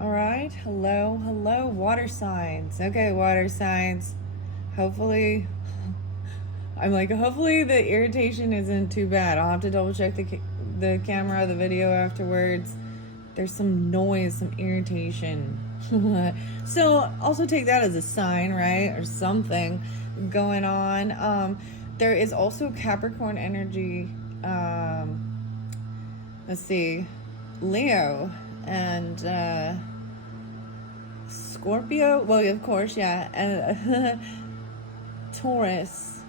All right. Hello, water signs. Okay, water signs. Hopefully, hopefully the irritation isn't too bad. I'll have to double check the camera, the video afterwards. There's some noise, some irritation. So also take that as a sign, right? Or something going on. There is also Capricorn energy. Let's see, Leo and Scorpio. Well, of course, yeah. And Taurus,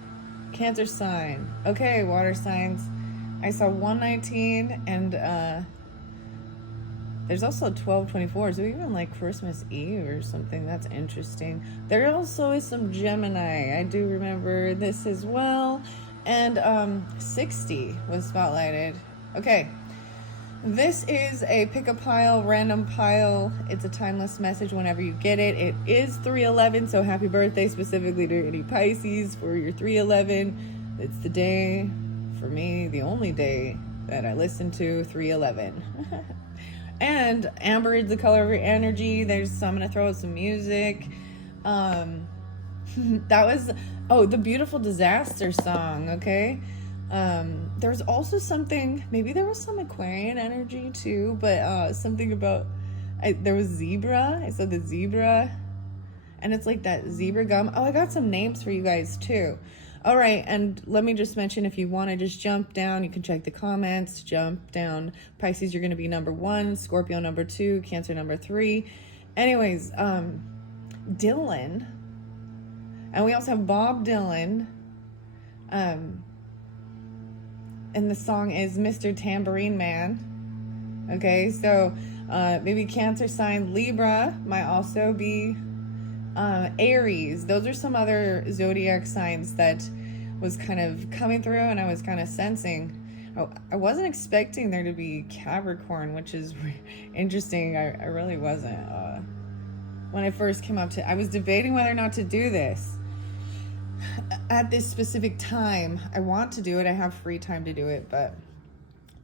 Cancer sign. Okay, water signs. I saw 119 and there's also 1224, so even like Christmas Eve or something. That's interesting. There also is some Gemini. I do remember this as well. And 60 was spotlighted. Okay. This is a pick a pile, random pile. It's a timeless message whenever you get it. It is 311, so happy birthday specifically to any Pisces for your 311. It's the day, for me, the only day that I listen to 311. And amber is the color of your energy. So I'm going to throw out some music. That was, the Beautiful Disaster song, okay? There's also something, maybe there was some Aquarian energy too, but something about, there was zebra. I saw the zebra, and it's like that zebra gum. Oh, I got some names for you guys too. All right, and let me just mention, if you want to just jump down, you can check the comments. Jump down. Pisces, you're going to be number 1. Scorpio, number 2. Cancer, number 3. Anyways, Dylan. And we also have Bob Dylan. And the song is Mr. Tambourine Man. Okay, so maybe Cancer sign. Libra might also be Aries. Those are some other zodiac signs that was kind of coming through, and I was kind of sensing. I wasn't expecting there to be Capricorn, which is interesting. I really wasn't. When I first came up to, I was debating whether or not to do this at this specific time. I want to do it. I have free time to do it, but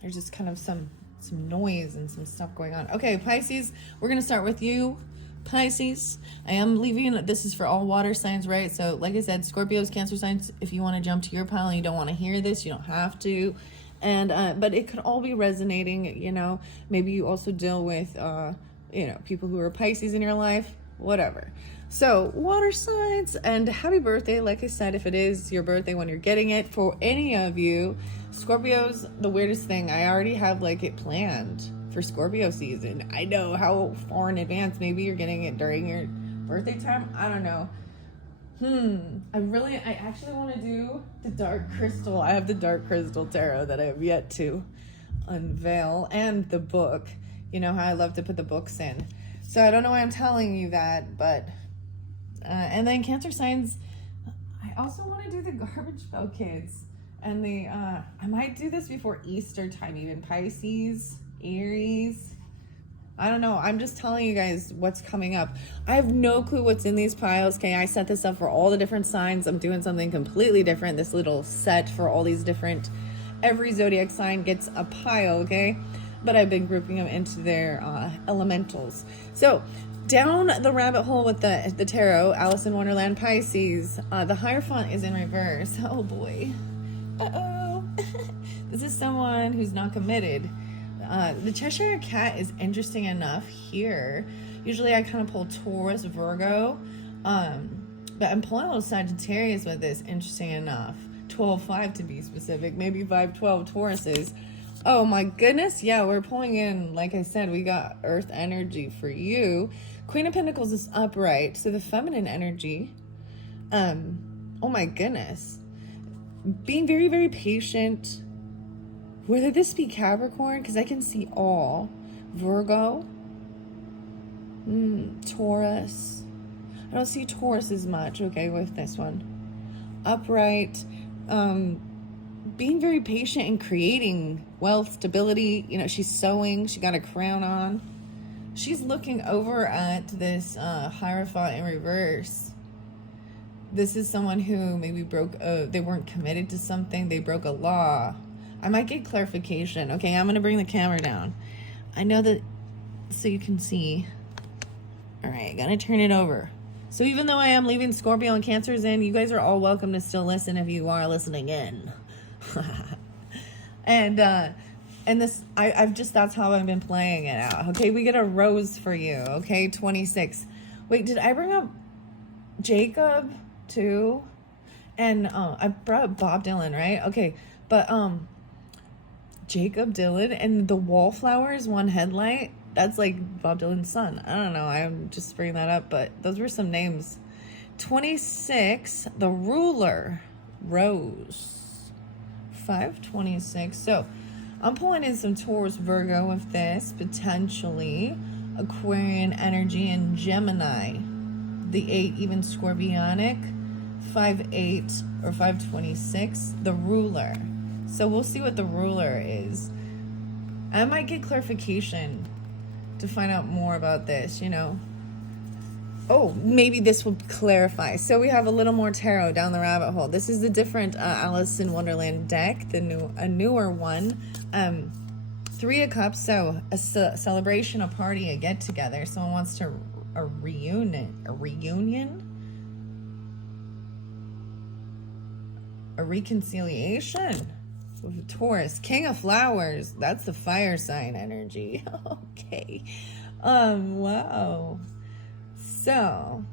there's just kind of some noise and some stuff going on. Okay, Pisces, we're going to start with you. Pisces, I am leaving. This is for all water signs, right? So like I said, Scorpios, Cancer signs, if you want to jump to your pile and you don't want to hear this, you don't have to. And but it could all be resonating, maybe you also deal with people who are Pisces in your life, whatever. So water signs, and happy birthday. Like I said, if it is your birthday when you're getting it, for any of you Scorpios, the weirdest thing, I already have it planned for Scorpio season. I know, how far in advance. Maybe you're getting it during your birthday time. I don't know. I actually want to do the dark crystal. I have the dark crystal tarot that I have yet to unveil, and the book. You know how I love to put the books in. So I don't know why I'm telling you that, but and then Cancer signs, I also want to do the Garbage Pail Kids, and I might do this before Easter time, even Pisces, Aries. I don't know. I'm just telling you guys what's coming up. I have no clue what's in these piles. Okay, I set this up for all the different signs. I'm doing something completely different. This little set for all these different, every zodiac sign gets a pile, okay? But I've been grouping them into their elementals. So down the rabbit hole with the tarot, Alice in Wonderland, Pisces. The Hierophant is in reverse. Oh boy. Uh-oh. This is someone who's not committed. The Cheshire Cat is interesting enough here. Usually I kind of pull Taurus, Virgo, but I'm pulling a little Sagittarius with this, interesting enough. 12-5 to be specific, maybe 5-12 Tauruses. Oh my goodness, yeah, we're pulling in, like I said, we got Earth energy for you. Queen of Pentacles is upright, so the feminine energy, oh my goodness. Being very, very patient. Whether this be Capricorn, because I can see all. Virgo. Taurus. I don't see Taurus as much, okay, with this one. Upright. Being very patient and creating wealth, stability. She's sewing. She got a crown on. She's looking over at this Hierophant in reverse. This is someone who maybe they weren't committed to something. They broke a law. I might get clarification. Okay, I'm going to bring the camera down. I know that, so you can see. All right, gonna turn it over. So even though I am leaving Scorpio and Cancers in, you guys are all welcome to still listen if you are listening in. and this I've just, that's how I've been playing it out. Okay, we get a rose for you. Okay, 26. Wait, did I bring up Jacob too? And I brought up Bob Dylan, right? Okay, but Jacob Dylan and the Wallflowers One Headlight, that's like Bob Dylan's son. I don't know, I'm just bringing that up, but those were some names. 26, the Ruler, Rose. 526. So I'm pulling in some Taurus Virgo with this, potentially Aquarian energy and Gemini. The 8, even Scorpionic. 5-8 or 526, the Ruler. So we'll see what the Ruler is. I might get clarification to find out more about this, you know. Oh, maybe this will clarify. So we have a little more tarot down the rabbit hole. This is the different Alice in Wonderland deck, a newer one. 3 of Cups, so a celebration, a party, a get-together. Someone wants to a reunion, a reconciliation with Taurus. King of Flowers, that's the fire sign energy. Okay. Wow. So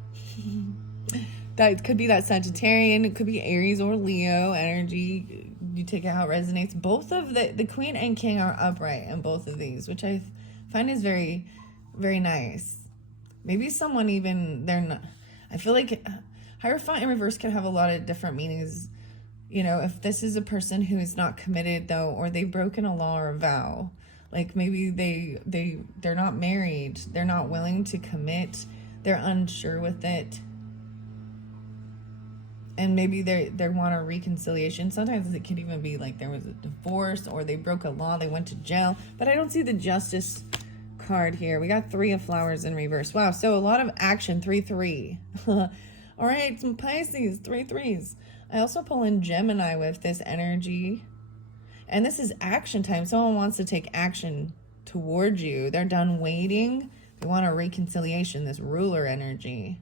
that could be that Sagittarian, it could be Aries or Leo energy. You take it how it resonates. Both of the Queen and King are upright in both of these, which I find is very, very nice. Maybe someone even, they're not, I feel like Hierophant in reverse can have a lot of different meanings. You know, if this is a person who is not committed though, or they've broken a law or a vow, like maybe they're not married, they're not willing to commit, they're unsure with it, and maybe they want a reconciliation. Sometimes it could even be like there was a divorce or they broke a law, they went to jail. But I don't see the Justice card here. We got 3 of Flowers in reverse. Wow, so a lot of action. 3-3. All right, some Pisces, 3-3s. I also pull in Gemini with this energy, and this is action time. Someone wants to take action towards you. They're done waiting. They want a reconciliation, this Ruler energy.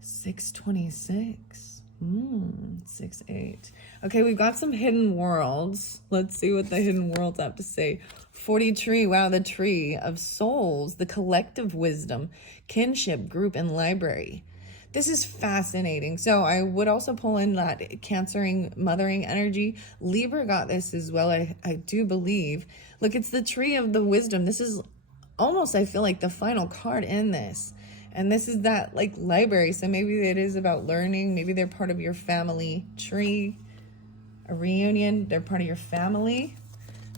626. 6-8. Okay, we've got some hidden worlds. Let's see what the hidden worlds have to say. 40 tree. Wow, the tree of souls, the collective wisdom, kinship, group, and library. This is fascinating. So I would also pull in that cancering, mothering energy. Libra got this as well, I do believe. Look, it's the tree of the wisdom. This is almost, I feel like, the final card in this. And this is that, like, library. So maybe it is about learning. Maybe they're part of your family tree. A reunion. They're part of your family.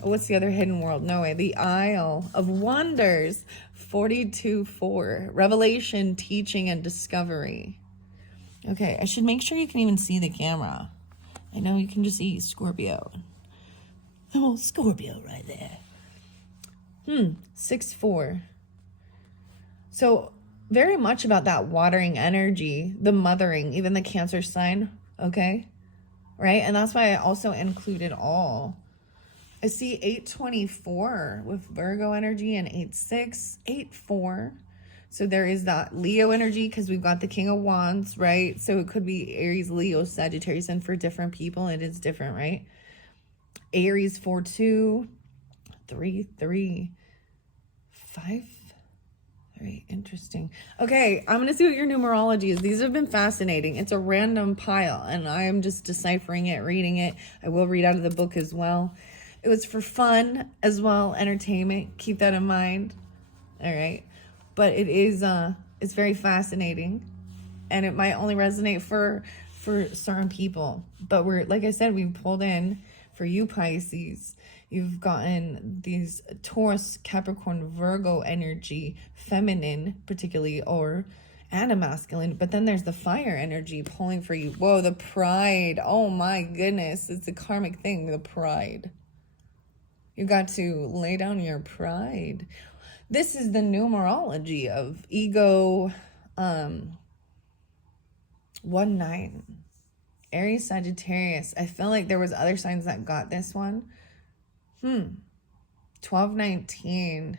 Oh, what's the other hidden world? No way. The Isle of Wonders. 42-4. Revelation, teaching, and discovery. Okay, I should make sure you can even see the camera. I know you can just see Scorpio. Oh, Scorpio right there. 6-4. So very much about that watering energy, the mothering, even the Cancer sign, okay? Right? And that's why I also included all. I see 824 with Virgo energy and 8-6, 8-4. So there is that Leo energy because we've got the King of Wands, right? So it could be Aries, Leo, Sagittarius, and for different people, it is different, right? Aries 4-2, 3-3, 5-3. Interesting. Okay, I'm going to see what your numerology is. These have been fascinating. It's a random pile, and I am just deciphering it, reading it. I will read out of the book as well. It was for fun as well, entertainment. Keep that in mind. All right. But it is, it's very fascinating, and it might only resonate for certain people. But we're, like I said, we've pulled in for you Pisces. You've gotten these Taurus, Capricorn, Virgo energy, feminine particularly, and a masculine. But then there's the fire energy pulling for you. Whoa, the pride. Oh my goodness. It's a karmic thing, the pride. You got to lay down your pride. This is the numerology of ego 1-9. Aries, Sagittarius. I feel like there was other signs that got this one. 12-19.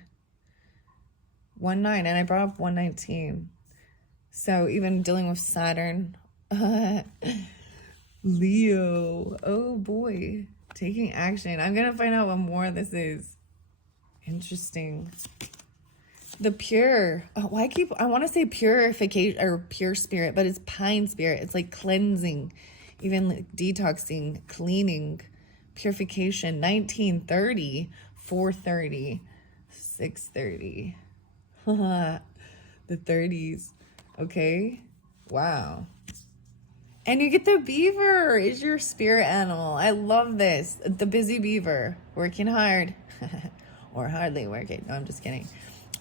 1-9, and I brought up 119. So even dealing with Saturn. Leo. Oh boy. Taking action. I'm going to find out what more this is. Interesting. The pure. Oh, I want to say purification or pure spirit, but it's pine spirit. It's like cleansing, even like detoxing, cleaning, purification. 1930, 430, 630. The 30s. Okay. Wow. And you get the beaver is your spirit animal. I love this. The busy beaver. Working hard. Or hardly working. No, I'm just kidding.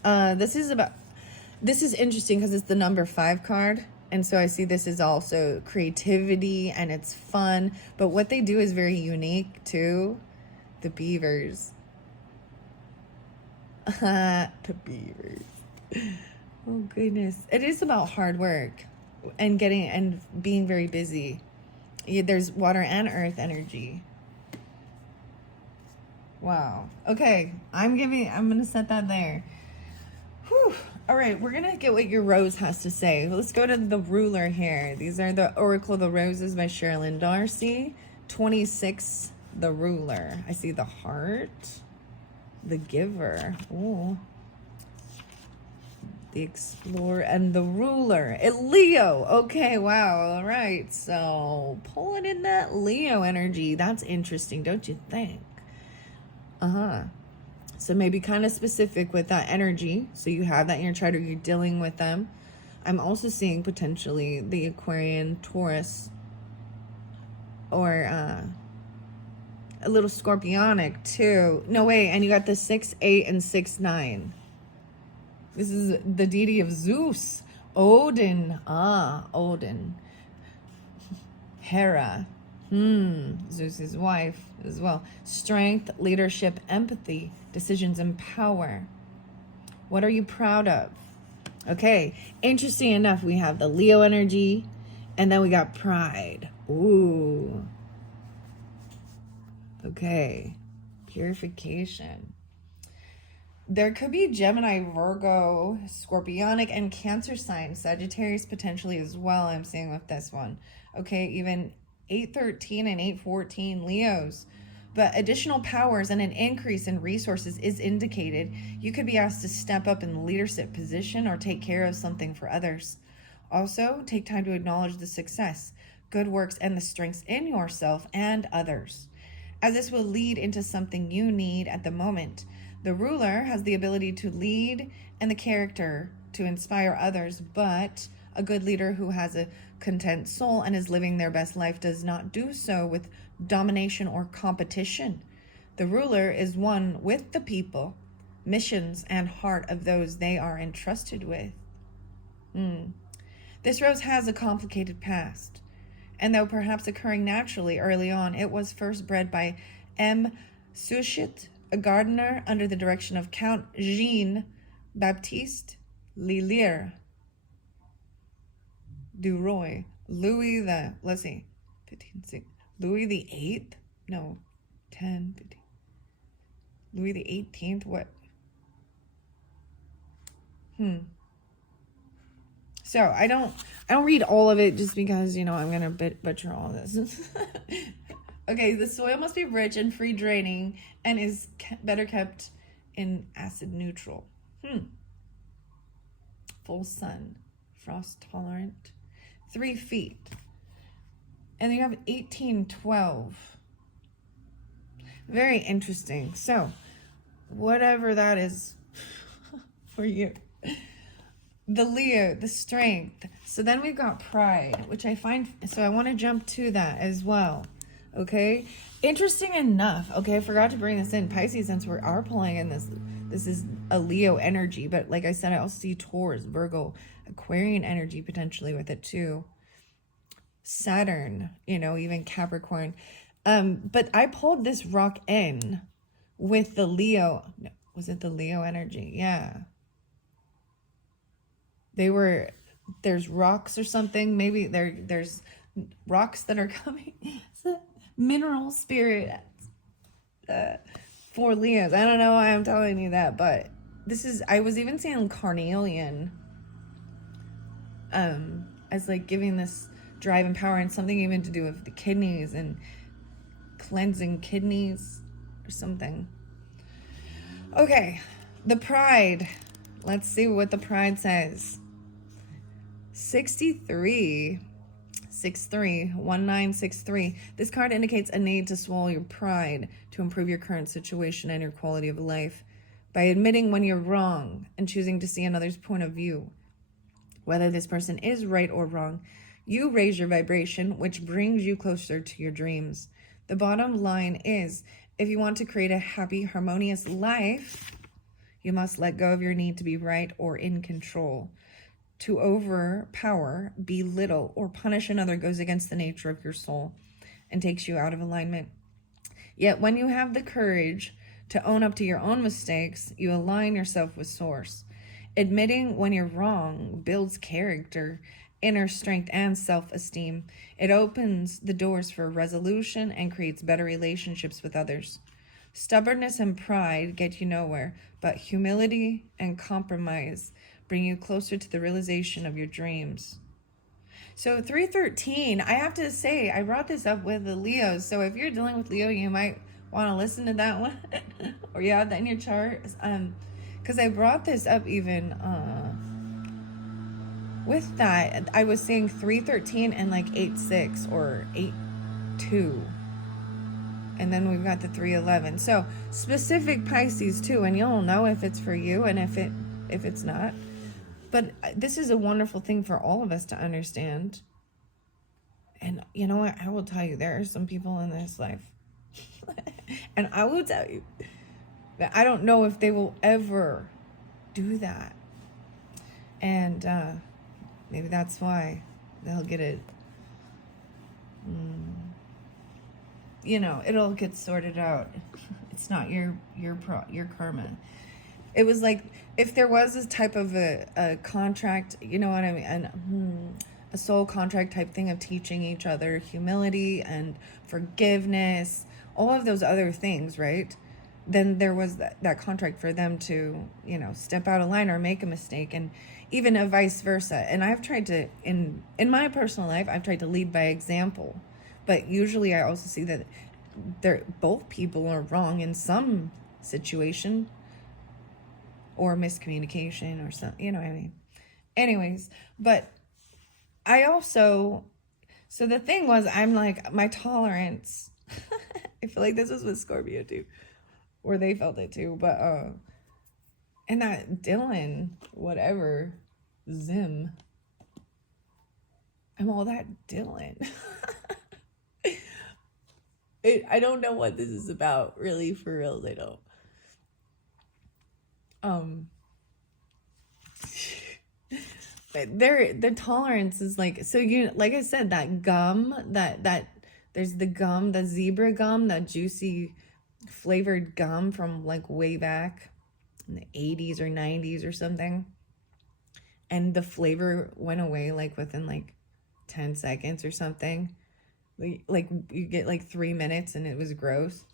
This is interesting because it's the number 5 card. And so I see this is also creativity and it's fun. But what they do is very unique too. The beavers. The beavers. Oh goodness. It is about hard work and being very busy. There's water and earth energy. Wow. Okay. I'm going to set that there. Whew. All right. We're going to get what your rose has to say. Let's go to the ruler here. These are the Oracle of the Roses by Sherilyn Darcy. 26, the ruler. I see the heart, the giver. Ooh. The explorer and the ruler. Leo. Okay. Wow. All right. So pulling in that Leo energy. That's interesting. Don't you think? So maybe kind of specific with that energy. So you have that in your chart or you're dealing with them. I'm also seeing potentially the Aquarian, Taurus, or a little Scorpionic too. No, wait. And you got the 6, 8, and 6, 9. This is the deity of Zeus. Odin. Odin. Hera. Zeus's wife as well. Strength, leadership, empathy, decisions, and power. What are you proud of? Okay, interesting enough, we have the Leo energy, and then we got pride. Ooh. Okay, purification. There could be Gemini, Virgo, Scorpionic, and Cancer signs. Sagittarius potentially as well, I'm seeing with this one. Okay, even 813 and 814 Leos. But additional powers and an increase in resources is indicated. You could be asked to step up in the leadership position or take care of something for others. Also, take time to acknowledge the success, good works, and the strengths in yourself and others, as this will lead into something you need at the moment. The ruler has the ability to lead and the character to inspire others, but a good leader who has a content soul and is living their best life does not do so with domination or competition. The ruler is one with the people, missions, and heart of those they are entrusted with. This rose has a complicated past, and though perhaps occurring naturally early on, it was first bred by M. Suchet, a gardener under the direction of Count Jean-Baptiste Lelier du Roy. Louis the, let's see, 15, Louis the 8th? No, 10, 15. Louis the 18th? What? So I don't read all of it just because, I'm going to butcher all of this. Okay, the soil must be rich and free draining and is better kept in acid neutral. Full sun, frost tolerant, 3 feet. And you have 1812. Very interesting. So, whatever that is for you. The Leo, the strength. So then we've got pride, which I find, so I want to jump to that as well. Okay, interesting enough. Okay, I forgot to bring this in. Pisces, since we are pulling in this is a Leo energy, but like I said, I also see Taurus, Virgo, Aquarian energy potentially with it too. Saturn, even Capricorn. But I pulled this rock in with the Leo. No, was it the Leo energy? Yeah. There's rocks or something. Maybe there's rocks that are coming. Mineral spirit for Leos. I don't know why I'm telling you that, but I was even saying carnelian, as like giving this drive and power, and something even to do with the kidneys and cleansing kidneys or something. Okay, the pride. Let's see what the pride says. 63, 1963. This card indicates a need to swallow your pride to improve your current situation and your quality of life by admitting when you're wrong and choosing to see another's point of view. Whether this person is right or wrong, you raise your vibration, which brings you closer to your dreams. The bottom line is, if you want to create a happy, harmonious life, you must let go of your need to be right or in control. To overpower, belittle, or punish another goes against the nature of your soul and takes you out of alignment. Yet when you have the courage to own up to your own mistakes, you align yourself with Source. Admitting when you're wrong builds character, inner strength, and self-esteem. It opens the doors for resolution and creates better relationships with others. Stubbornness and pride get you nowhere, but humility and compromise bring you closer to the realization of your dreams. So 313, I have to say, I brought this up with the Leos. So if you're dealing with Leo, you might want to listen to that one or you have that in your chart. Because I brought this up even with that. I was saying 313 and like 86 or 82. And then we've got the 311. So specific Pisces too, and you'll know if it's for you and if it's not. But this is a wonderful thing for all of us to understand. And you know what? I will tell you, there are some people in this life. And I will tell you that I don't know if they will ever do that. And maybe that's why they'll get it. It'll get sorted out. It's not your karma. It was like if there was this type of a contract, you know what I mean, and a soul contract type thing of teaching each other humility and forgiveness, all of those other things, right? Then there was that contract for them to, step out of line or make a mistake, and even a vice versa. And I've tried to, in my personal life, I've tried to lead by example. But usually I also see that both people are wrong in some situation or miscommunication or something, you know what I mean? Anyways, but I also, so the thing was, I'm like, my tolerance, I feel like this was with Scorpio too, or they felt it too, but, and that Dylan, whatever, Zim, I'm all that Dylan. I don't know what this is about, really, for real, I don't. But the tolerance is like, so like I said, that gum, that there's the gum, the zebra gum, that juicy flavored gum from like way back in the 80s or 90s or something. And the flavor went away like within like 10 seconds or something. Like you get like 3 minutes and it was gross.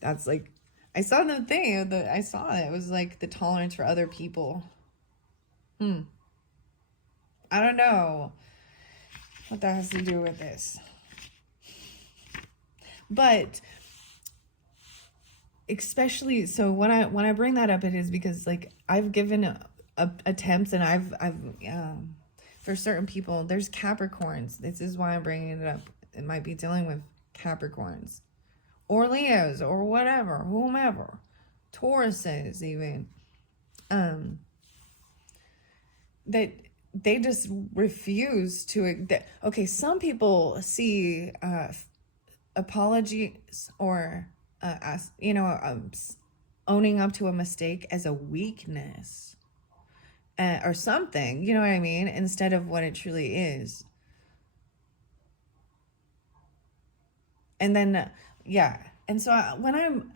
That's like, I saw the thing, I saw it was like the tolerance for other people. I don't know what that has to do with this. But especially, so when I bring that up, it is because like I've given attempts, and I've for certain people, there's Capricorns. This is why I'm bringing it up. It might be dealing with Capricorns or Leos or whatever, whomever, Tauruses even, that they just refuse to. Okay, some people see apologies or owning up to a mistake as a weakness or something, you know what I mean, instead of what it truly is. And then and so when I'm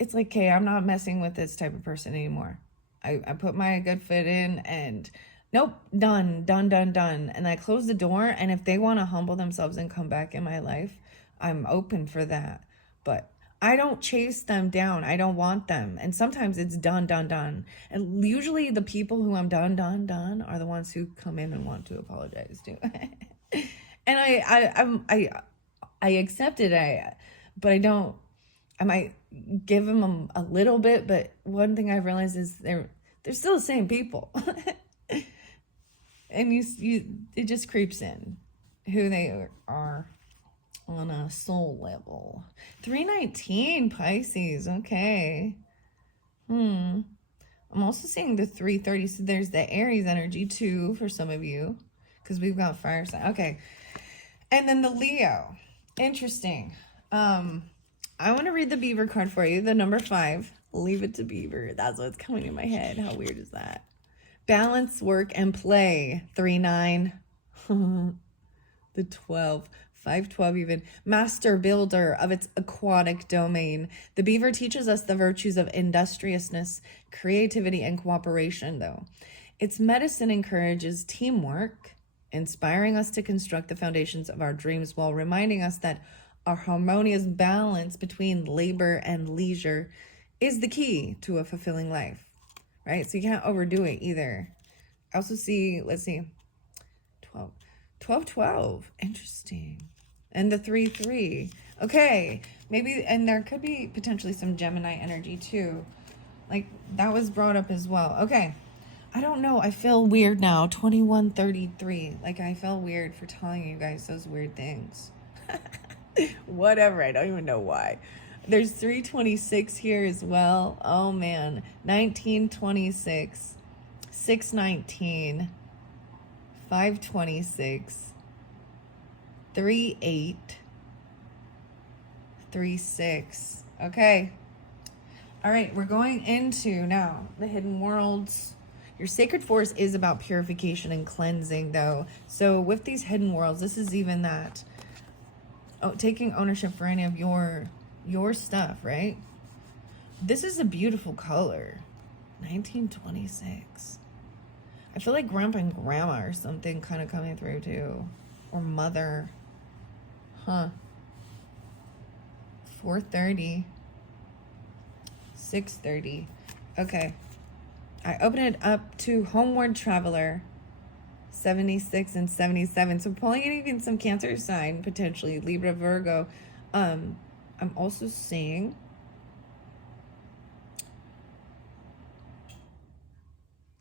it's like, okay, I'm not messing with this type of person anymore. I put my good foot in and nope, done. And I close the door, and if they want to humble themselves and come back in my life, I'm open for that. But I don't chase them down. I don't want them. And sometimes it's done, done, done. And usually the people who I'm done, done, done are the ones who come in and want to apologize to. And I accept it. But I don't. I might give them a little bit, but one thing I've realized is they're still the same people. And it just creeps in who they are on a soul level. 319 Pisces. Okay. I'm also seeing the 330. So there's the Aries energy too for some of you, because we've got fire sign. Okay. And then the Leo. Interesting. I want to read the Beaver card for you. The number 5. Leave it to Beaver. That's what's coming in my head. How weird is that? Balance, work, and play. 3-9. The 12. 512 even. Master builder of its aquatic domain. The Beaver teaches us the virtues of industriousness, creativity, and cooperation, though. Its medicine encourages teamwork, inspiring us to construct the foundations of our dreams while reminding us that a harmonious balance between labor and leisure is the key to a fulfilling life, right? So you can't overdo it either. I also see, let's see, 12. Interesting. And the 3-3. Okay, maybe, and there could be potentially some Gemini energy too. Like that was brought up as well. Okay. I don't know. I feel weird now. 2133. Like I feel weird for telling you guys those weird things. Whatever. I don't even know why. There's 326 here as well. Oh man. 1926. 619. 526. 38. 36. Okay. All right. We're going into now the hidden worlds. Your sacred force is about purification and cleansing, though. So with these hidden worlds, this is even that. Oh, taking ownership for any of your stuff, right? This is a beautiful color. 1926. I feel like grandpa and grandma or something kind of coming through too. Or mother. Huh. 430. 630. Okay. I open it up to Homeward Traveler. 76 and 77. So pulling in even some Cancer sign, potentially Libra, Virgo. I'm also seeing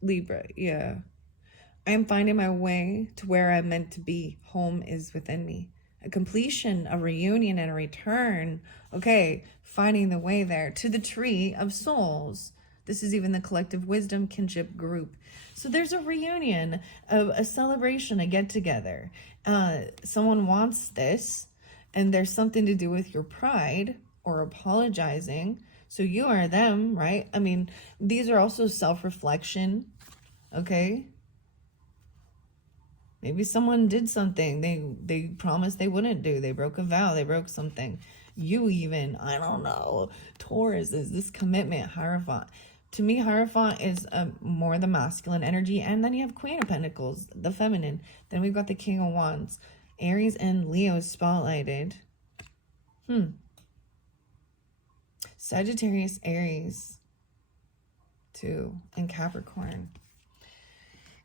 Libra. Yeah. I am finding my way to where I'm meant to be. Home is within me. A completion, a reunion, and a return. Okay, finding the way there to the tree of souls. This is even the collective wisdom kinship group. So there's a reunion, a celebration, a get-together. Someone wants this, and there's something to do with your pride or apologizing. So you are them, right? I mean, these are also self-reflection, okay? Maybe someone did something they promised they wouldn't do. They broke a vow. They broke something. You even, I don't know. Taurus is this commitment, Hierophant. To me, Hierophant is more the masculine energy. And then you have Queen of Pentacles, the feminine. Then we've got the King of Wands. Aries and Leo spotlighted. Sagittarius, Aries, too. And Capricorn.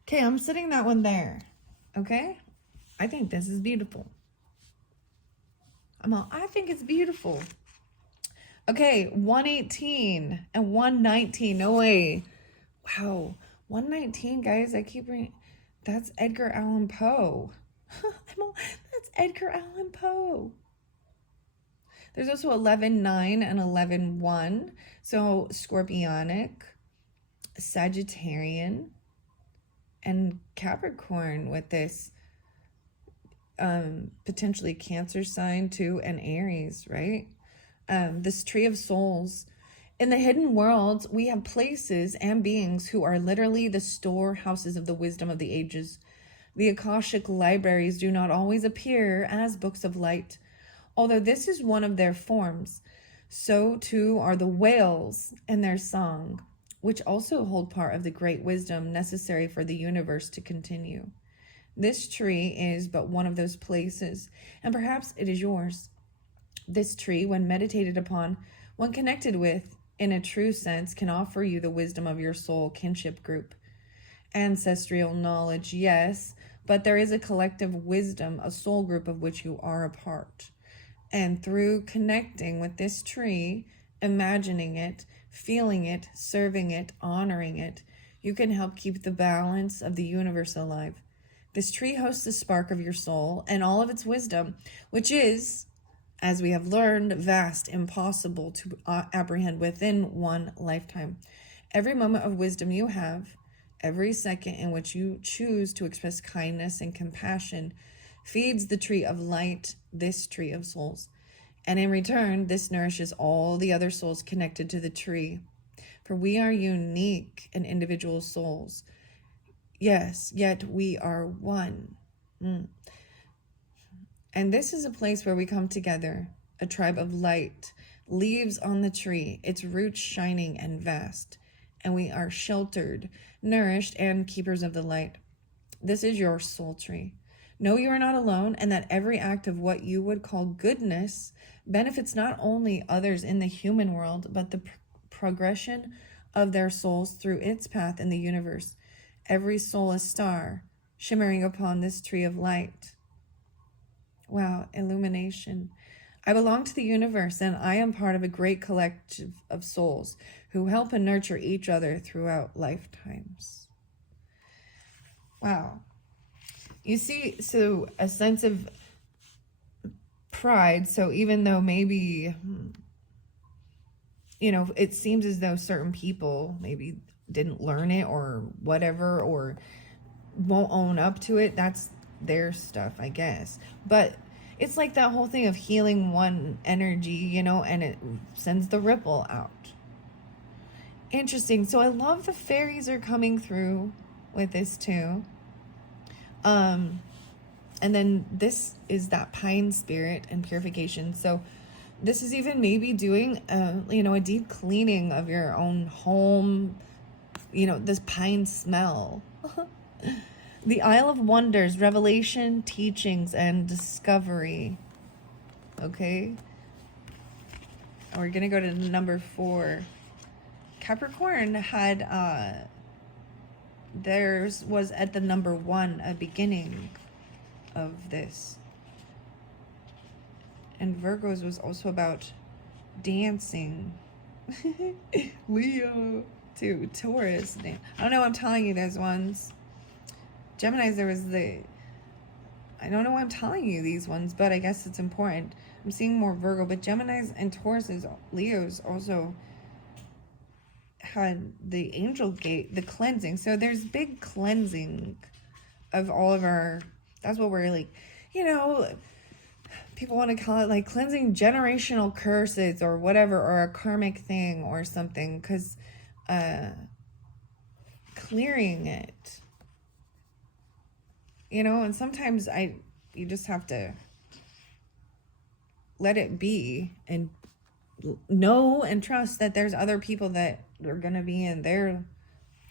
Okay, I'm sitting that one there. Okay? I think this is beautiful. I think it's beautiful. Okay, 118 and 119. No way. Wow. 119, guys. I keep reading. That's Edgar Allan Poe. That's Edgar Allan Poe. There's also 11-9 and 11-1. So Scorpionic, Sagittarian, and Capricorn with this potentially Cancer sign too, and Aries, right? This tree of souls. In the hidden worlds, we have places and beings who are literally the storehouses of the wisdom of the ages. The Akashic libraries do not always appear as books of light, although this is one of their forms. So too are the whales and their song, which also hold part of the great wisdom necessary for the universe to continue. This tree is but one of those places, and perhaps it is yours. This tree, when meditated upon, when connected with, in a true sense, can offer you the wisdom of your soul kinship group. Ancestral knowledge, yes, but there is a collective wisdom, a soul group of which you are a part. And through connecting with this tree, imagining it, feeling it, serving it, honoring it, you can help keep the balance of the universe alive. This tree hosts the spark of your soul and all of its wisdom, which is, as we have learned, vast, impossible to apprehend within one lifetime. Every moment of wisdom you have, every second in which you choose to express kindness and compassion, feeds the tree of light, this tree of souls. And in return, this nourishes all the other souls connected to the tree. For we are unique and individual souls. Yes, yet we are one. And this is a place where we come together, a tribe of light, leaves on the tree, its roots shining and vast. And we are sheltered, nourished, and keepers of the light. This is your soul tree. Know you are not alone, and that every act of what you would call goodness benefits not only others in the human world, but the progression of their souls through its path in the universe. Every soul a star, shimmering upon this tree of light. Wow, illumination. I belong to the universe, and I am part of a great collective of souls who help and nurture each other throughout lifetimes. Wow. You see, so a sense of pride. So even though maybe, it seems as though certain people maybe didn't learn it or whatever, or won't own up to it, that's their stuff, I guess. But it's like that whole thing of healing one energy, and it sends the ripple out. Interesting. So I love the fairies are coming through with this too. And then this is that pine spirit and purification. So this is even maybe doing, a deep cleaning of your own home, this pine smell. The Isle of Wonders, revelation, teachings, and discovery. Okay. We're going to go to number 4. Capricorn had, theirs was at the number 1, a beginning of this. And Virgo's was also about dancing. Leo too. Taurus. I don't know, I'm telling you those ones. Gemini's, I don't know why I'm telling you these ones, but I guess it's important. I'm seeing more Virgo, but Gemini's and Taurus's, Leo's also had the angel gate, the cleansing. So there's big cleansing of all of our, that's what we're like, people want to call it like cleansing generational curses or whatever, or a karmic thing or something, because clearing it, and sometimes you just have to let it be and know and trust that there's other people that are going to be in their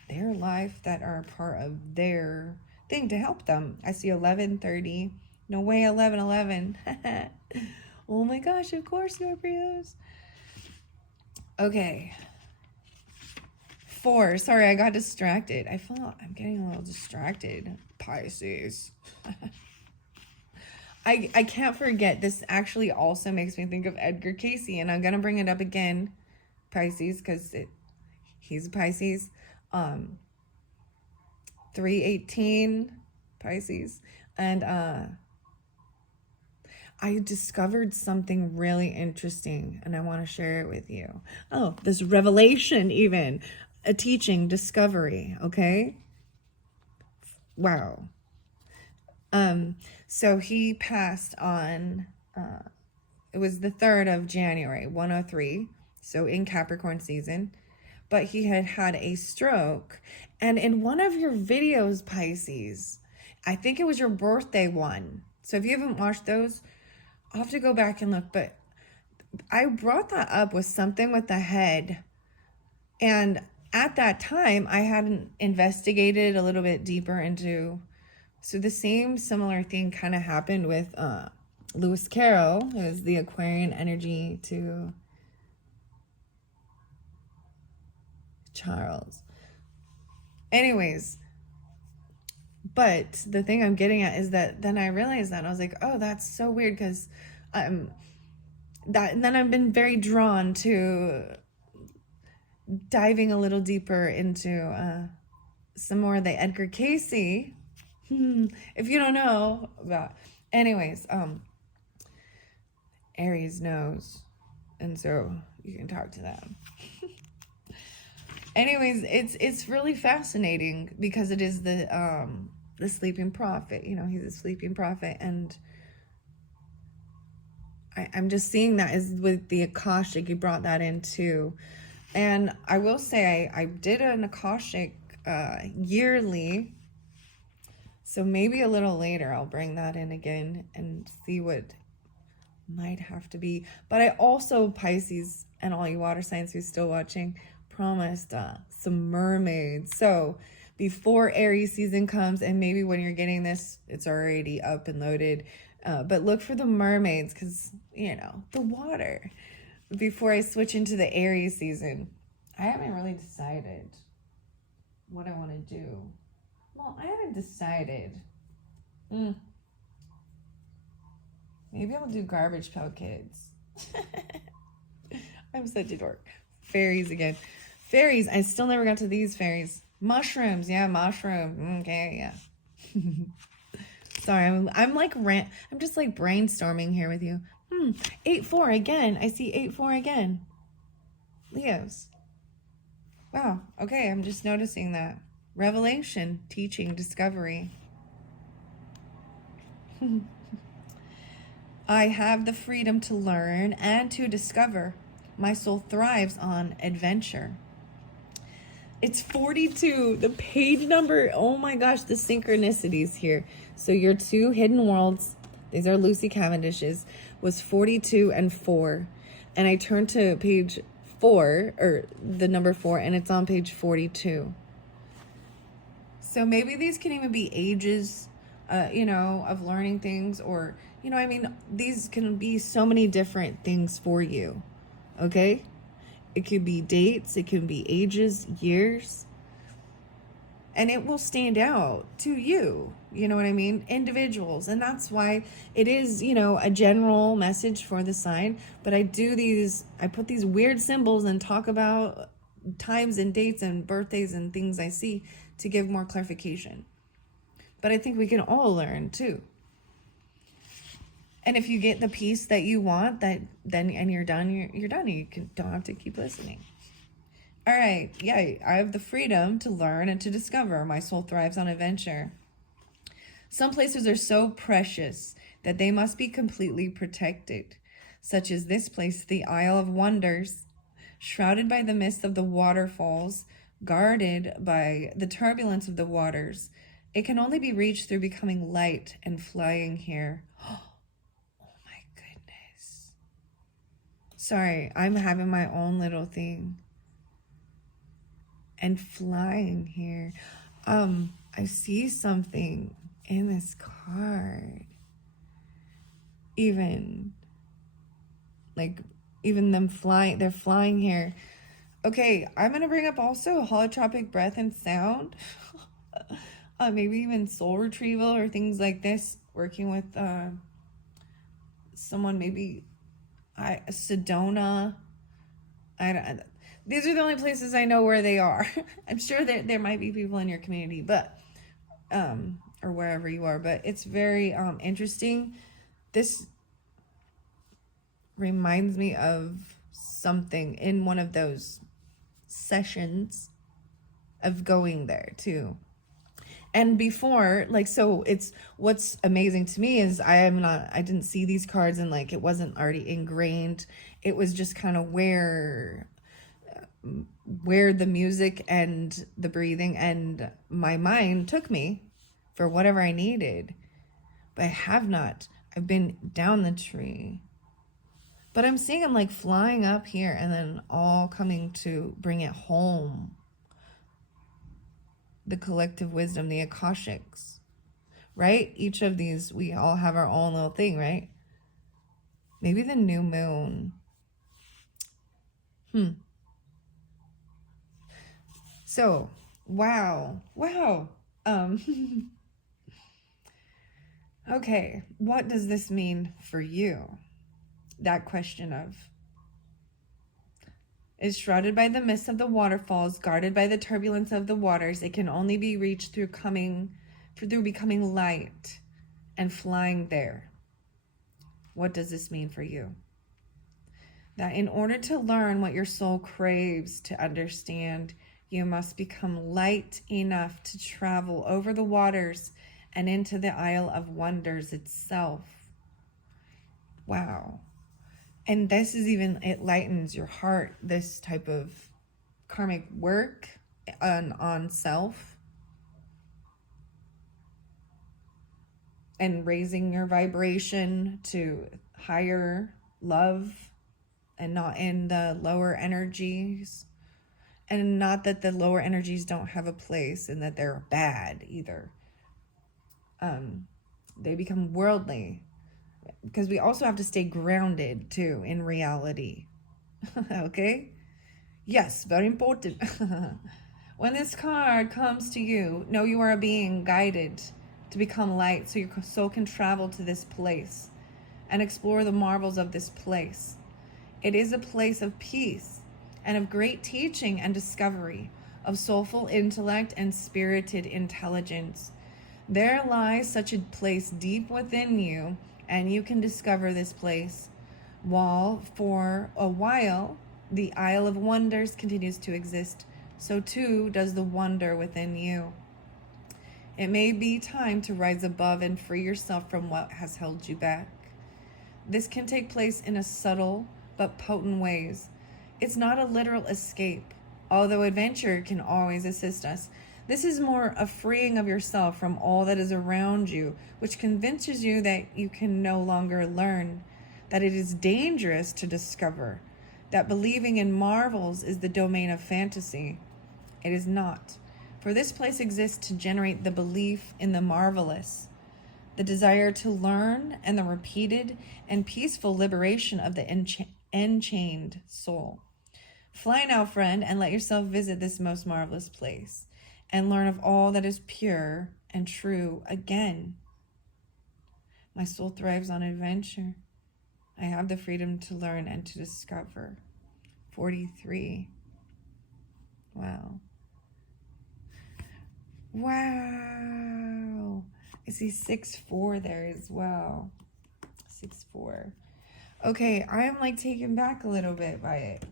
life that are a part of their thing to help them. I see 11:30. No way, 11:11. Oh my gosh, of course, Scorpios. Okay. 4. Sorry, I got distracted. I'm getting a little distracted. Pisces. I can't forget. This actually also makes me think of Edgar Casey, and I'm going to bring it up again, Pisces, because he's a Pisces. 3/18 Pisces. And I discovered something really interesting, and I want to share it with you. Oh, this revelation, even a teaching, discovery. Okay. Wow. So he passed on, it was the 3rd of January, 103. So in Capricorn season, but he had had a stroke. And in one of your videos, Pisces, I think it was your birthday one. So if you haven't watched those, I'll have to go back and look. But I brought that up with something with the head. And at that time, I hadn't investigated a little bit deeper into. So the same similar thing kind of happened with Lewis Carroll, who is the Aquarian energy to Charles. Anyways, but the thing I'm getting at is that then I realized that and I was like, oh, that's so weird, because and then I've been very drawn to diving a little deeper into some more of the Edgar Cayce. If you don't know about, anyways, Aries knows, and so you can talk to them. Anyways, it's really fascinating because it is the sleeping prophet. You know, he's a sleeping prophet, and I'm just seeing that is with the Akashic. You brought that in too, and I will say I did an Akashic yearly, so maybe a little later I'll bring that in again and see what might have to be. But I also, Pisces and all you water signs who's still watching, promised some mermaids. So before Aries season comes, and maybe when you're getting this, it's already up and loaded. But look for the mermaids, because, you know, the water. Before I switch into the Aries season, I haven't really decided what I want to do. Well, I haven't decided. Maybe I'll do Garbage Pail Kids. I'm such a dork. Fairies again. Fairies, I still never got to these fairies. Mushrooms, yeah, mushroom. Okay, yeah. Sorry, I'm like I'm just like brainstorming here with you. 8-4 again. I see 8-4 again. Leos. Wow. Okay, I'm just noticing that. Revelation, teaching, discovery. I have the freedom to learn and to discover. My soul thrives on adventure. It's 42. The page number, oh my gosh, the synchronicities here. So your two hidden worlds, these are Lucy Cavendish's, was 42 and 4. And I turned to page 4, or the number 4, and it's on page 42. So maybe these can even be ages, you know, of learning things, or, you know, I mean, these can be so many different things for you, okay? It could be dates, it can be ages, years, and it will stand out to you, you know what I mean? Individuals, and that's why it is, you know, a general message for the sign, but I put these weird symbols and talk about times and dates and birthdays and things I see to give more clarification. But I think we can all learn too. And if you get the piece that you want, and you're done, you're done. You don't have to keep listening. All right, yeah, I have the freedom to learn and to discover. My soul thrives on adventure. Some places are so precious that they must be completely protected, such as this place, the Isle of Wonders, shrouded by the mist of the waterfalls, guarded by the turbulence of the waters. It can only be reached through becoming light and flying here. Sorry, I'm having my own little thing. And flying here. I see something in this card. Even them flying, they're flying here. Okay, I'm going to bring up also holotropic breath and sound. Maybe even soul retrieval or things like this. Working with someone, maybe Sedona. These are the only places I know where they are. I'm sure there might be people in your community, but or wherever you are, but it's very interesting. This reminds me of something in one of those sessions of going there too. And before, like, so it's, what's amazing to me is I didn't see these cards, and like it wasn't already ingrained. It was just kind of where the music and the breathing and my mind took me for whatever I needed. But I've been down the tree. But I'm seeing them like flying up here and then all coming to bring it home. The collective wisdom, the Akashics, right? Each of these, we all have our own little thing, right? Maybe the new moon. So, wow. Okay, what does this mean for you? That question of is shrouded by the mist of the waterfalls, guarded by the turbulence of the waters. It can only be reached through becoming light and flying there. What does this mean for you? That in order to learn what your soul craves to understand, you must become light enough to travel over the waters and into the Isle of Wonders itself. Wow. And this is it lightens your heart, this type of karmic work on self. And raising your vibration to higher love and not in the lower energies. And not that the lower energies don't have a place and that they're bad either. They become worldly. Because we also have to stay grounded too in reality. Okay? Yes, very important. When this card comes to you, know you are being guided to become light so your soul can travel to this place and explore the marvels of this place. It is a place of peace and of great teaching and discovery, of soulful intellect and spirited intelligence. There lies such a place deep within you, and you can discover this place. While for a while the Isle of Wonders continues to exist, so too does the wonder within you. It may be time to rise above and free yourself from what has held you back. This can take place in a subtle but potent ways. It's not a literal escape, although adventure can always assist us. This is more a freeing of yourself from all that is around you, which convinces you that you can no longer learn, that it is dangerous to discover, that believing in marvels is the domain of fantasy. It is not, for this place exists to generate the belief in the marvelous, the desire to learn, and the repeated and peaceful liberation of the enchained soul. Fly now, friend, and let yourself visit this most marvelous place and learn of all that is pure and true again. My soul thrives on adventure. I have the freedom to learn and to discover. 43. Wow. Wow. I see 6-4 there as well. 6-4. Okay, I am like taken back a little bit by it.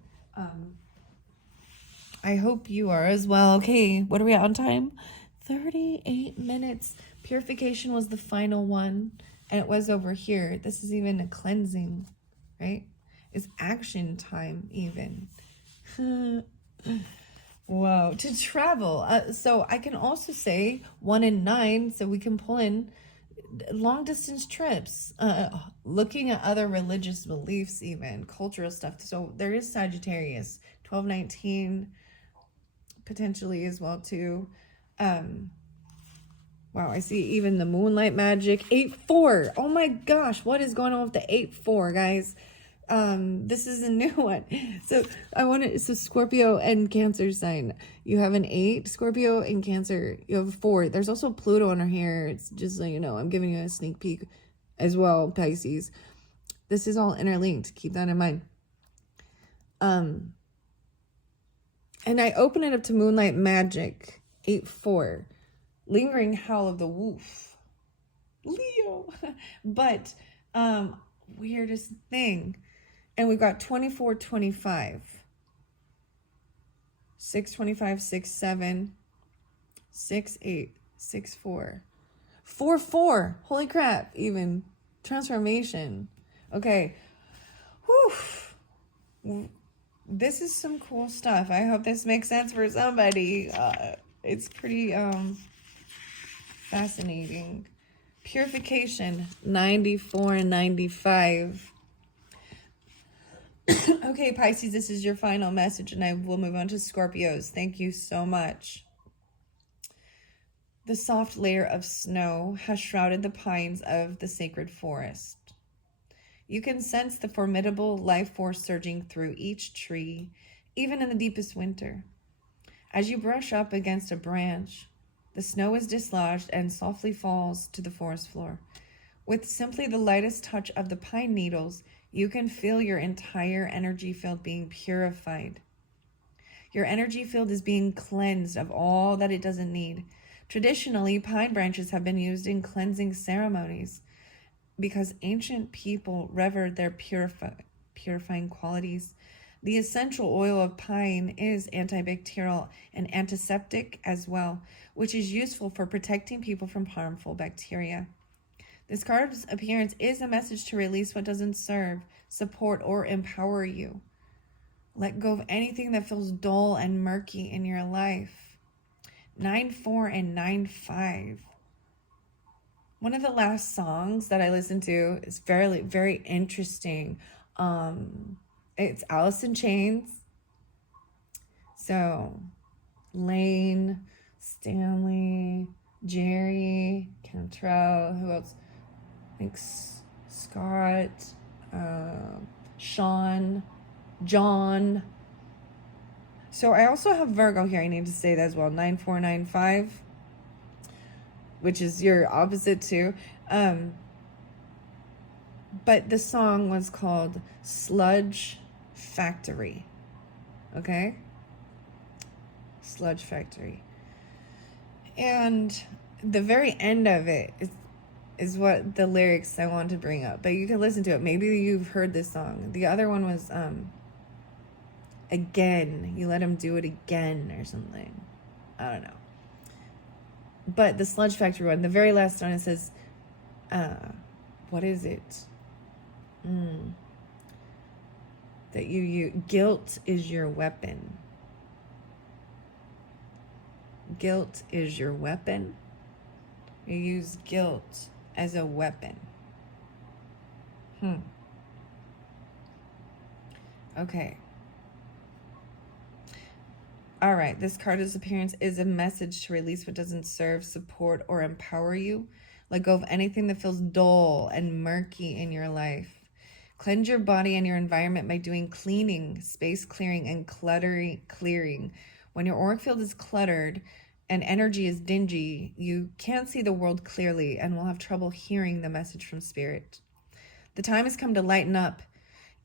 I hope you are as well. Okay, what are we at on time? 38 minutes. Purification was the final one, and it was over here. This is even a cleansing, right? It's action time even. Wow, to travel. So I can also say 1 and 9, so we can pull in long distance trips, looking at other religious beliefs, even cultural stuff. So there is Sagittarius, 12-19, potentially as well too. Wow, I see even the moonlight magic. 8-4. Oh my gosh, what is going on with the 8-4, guys? This is a new one. So so Scorpio and Cancer sign. You have an 8, Scorpio and Cancer. You have a 4. There's also Pluto under here. It's just so you know, I'm giving you a sneak peek as well, Pisces. This is all interlinked. Keep that in mind. And I open it up to moonlight magic. 8-4. Lingering howl of the wolf. Leo. But weirdest thing. And we got 24-25. 6-25, 6-7, 6-8, 6-4. 4-4. Holy crap, even. Transformation. Okay. Whew. This is some cool stuff. I hope this makes sense for somebody. It's pretty fascinating. Purification, 94 and 95. Okay, Pisces, this is your final message, and I will move on to Scorpios. Thank you so much. The soft layer of snow has shrouded the pines of the sacred forest. You can sense the formidable life force surging through each tree, even in the deepest winter. As you brush up against a branch, the snow is dislodged and softly falls to the forest floor. With simply the lightest touch of the pine needles, you can feel your entire energy field being purified. Your energy field is being cleansed of all that it doesn't need. Traditionally, pine branches have been used in cleansing ceremonies because ancient people revered their purifying qualities. The essential oil of pine is antibacterial and antiseptic as well, which is useful for protecting people from harmful bacteria. This card's appearance is a message to release what doesn't serve, support, or empower you. Let go of anything that feels dull and murky in your life. 9-4 and 9-5. One of the last songs that I listened to is very, very interesting. It's Alice in Chains. So, Lane, Stanley, Jerry, Cantrell, who else? I think Scott, Sean, John. So I also have Virgo here. I need to say that as well. 9-4, 9-5, which is your opposite too. But the song was called Sludge Factory. Okay? Sludge Factory. And the very end of it is what the lyrics I want to bring up. But you can listen to it. Maybe you've heard this song. The other one was Again. You let him do it again or something. I don't know. But the Sludge Factory one, the very last one, it says, what is it? That you guilt is your weapon. Guilt is your weapon. You use guilt as a weapon. Okay. All right. This card's appearance is a message to release what doesn't serve, support, or empower you. Let go of anything that feels dull and murky in your life. Cleanse your body and your environment by doing cleaning, space clearing, and clearing. When your auric field is cluttered and energy is dingy, you can't see the world clearly and will have trouble hearing the message from spirit. The time has come to lighten up.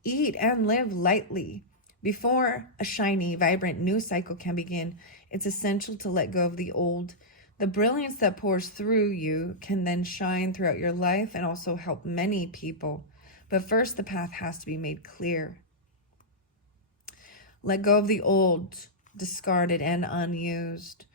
Eat and live lightly. Before a shiny, vibrant new cycle can begin, it's essential to let go of the old. The brilliance that pours through you can then shine throughout your life and also help many people. But first, the path has to be made clear. Let go of the old, discarded, and unused.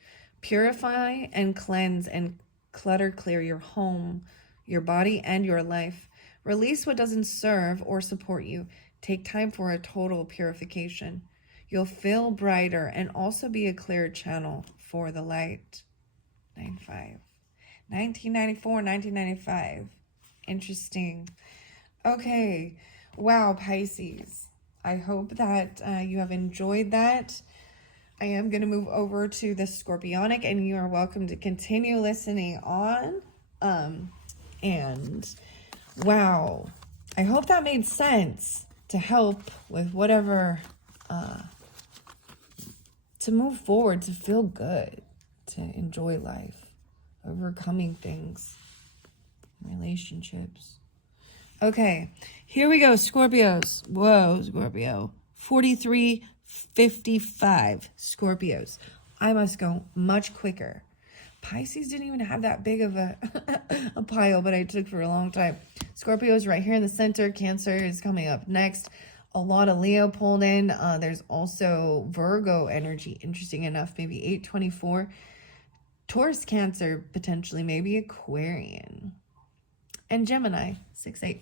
Purify and cleanse and clutter clear your home, your body, and your life. Release what doesn't serve or support you. Take time for a total purification. You'll feel brighter and also be a clearer channel for the light. 9-5. 1994, 1995. Interesting. Okay. Wow, Pisces. I hope that you have enjoyed that. I am going to move over to the Scorpionic, and you are welcome to continue listening on. And wow, I hope that made sense to help with whatever, to move forward, to feel good, to enjoy life, overcoming things, relationships. Okay, here we go, Scorpios. Whoa, Scorpio. 4355 Scorpios. I must go much quicker. Pisces didn't even have that big of a pile, but I took for a long time. Scorpio is right here in the center. Cancer is coming up next. A lot of Leo pulled in. There's also Virgo energy, interesting enough, maybe 824. Taurus, Cancer, potentially, maybe Aquarian. And Gemini, 6-8.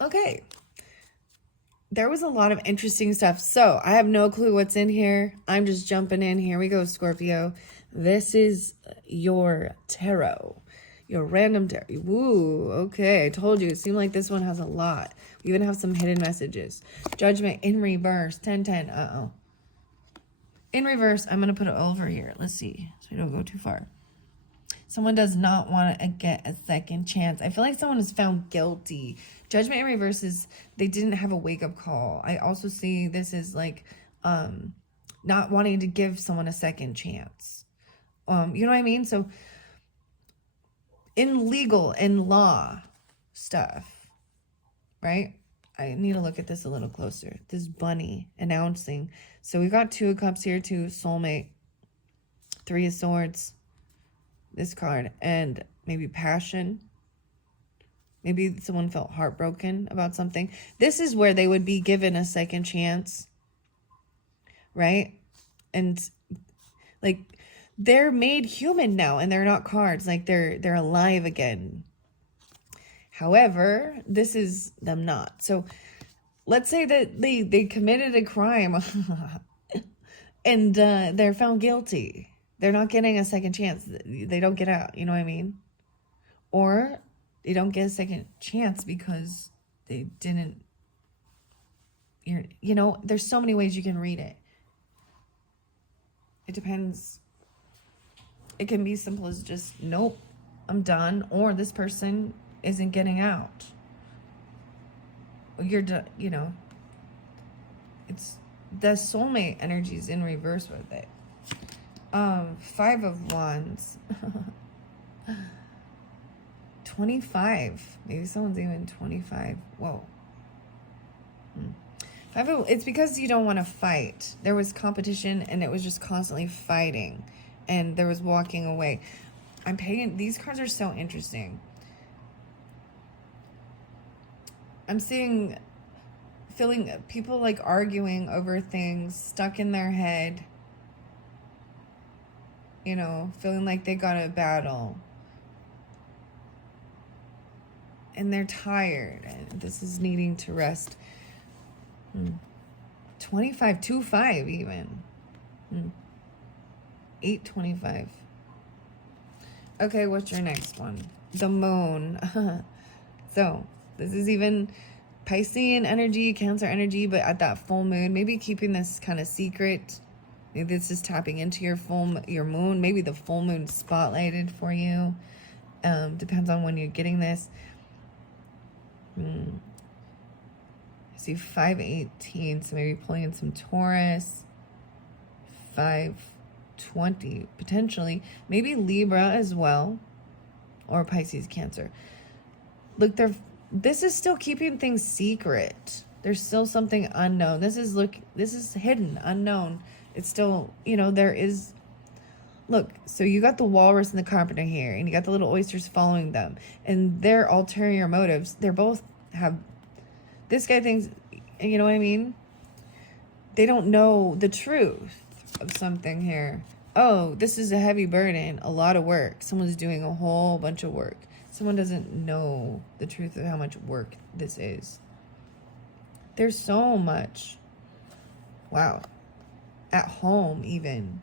Okay. There was a lot of interesting stuff. So I have no clue what's in here. I'm just jumping in. Here we go, Scorpio. This is your tarot. Your random tarot. Woo, okay. I told you. It seemed like this one has a lot. We even have some hidden messages. Judgment in reverse. 10-10. Uh-oh. In reverse, I'm going to put it over here. Let's see. So we don't go too far. Someone does not want to get a second chance. I feel like someone is found guilty. Judgment in reverse is they didn't have a wake-up call. I also see this as like not wanting to give someone a second chance. You know what I mean? So in legal and law stuff, right? I need to look at this a little closer. This bunny announcing. So we got 2 of Cups here, 2 soulmate, 3 of Swords, this card, and maybe passion. Maybe someone felt heartbroken about something. This is where they would be given a second chance, right? And like they're made human now, and they're not cards. Like they're alive again. However, this is them not. So let's say that they committed a crime and they're found guilty. They're not getting a second chance. They don't get out. You know what I mean? Or they don't get a second chance because they didn't. You know, there's so many ways you can read it. It depends. It can be simple as just, nope, I'm done. Or this person isn't getting out. You're done, you know. It's the soulmate energy is in reverse with it. 5 of Wands. 25. Maybe someone's even 25. Whoa. It's because you don't want to fight. There was competition and it was just constantly fighting. And there was walking away. These cards are so interesting. I'm feeling people like arguing over things, stuck in their head. You know, feeling like they got a battle. And they're tired. And this is needing to rest. 25, 2-5 even. 8-25. Okay, what's your next one? The moon. So, this is even Piscean energy, Cancer energy, but at that full moon, maybe keeping this kind of secret. Maybe this is tapping into your moon. Maybe the full moon spotlighted for you. Depends on when you're getting this. I see 5-18, so maybe pulling in some Taurus. 5-20, potentially. Maybe Libra as well. Or Pisces, Cancer. Look, this is still keeping things secret. There's still something unknown. This is hidden, unknown. It's still, you know, there is... Look, so you got the walrus and the carpenter here, and you got the little oysters following them. And their ulterior motives, they're both have... This guy thinks, you know what I mean? They don't know the truth of something here. Oh, this is a heavy burden, a lot of work. Someone's doing a whole bunch of work. Someone doesn't know the truth of how much work this is. There's so much. Wow. At home, even.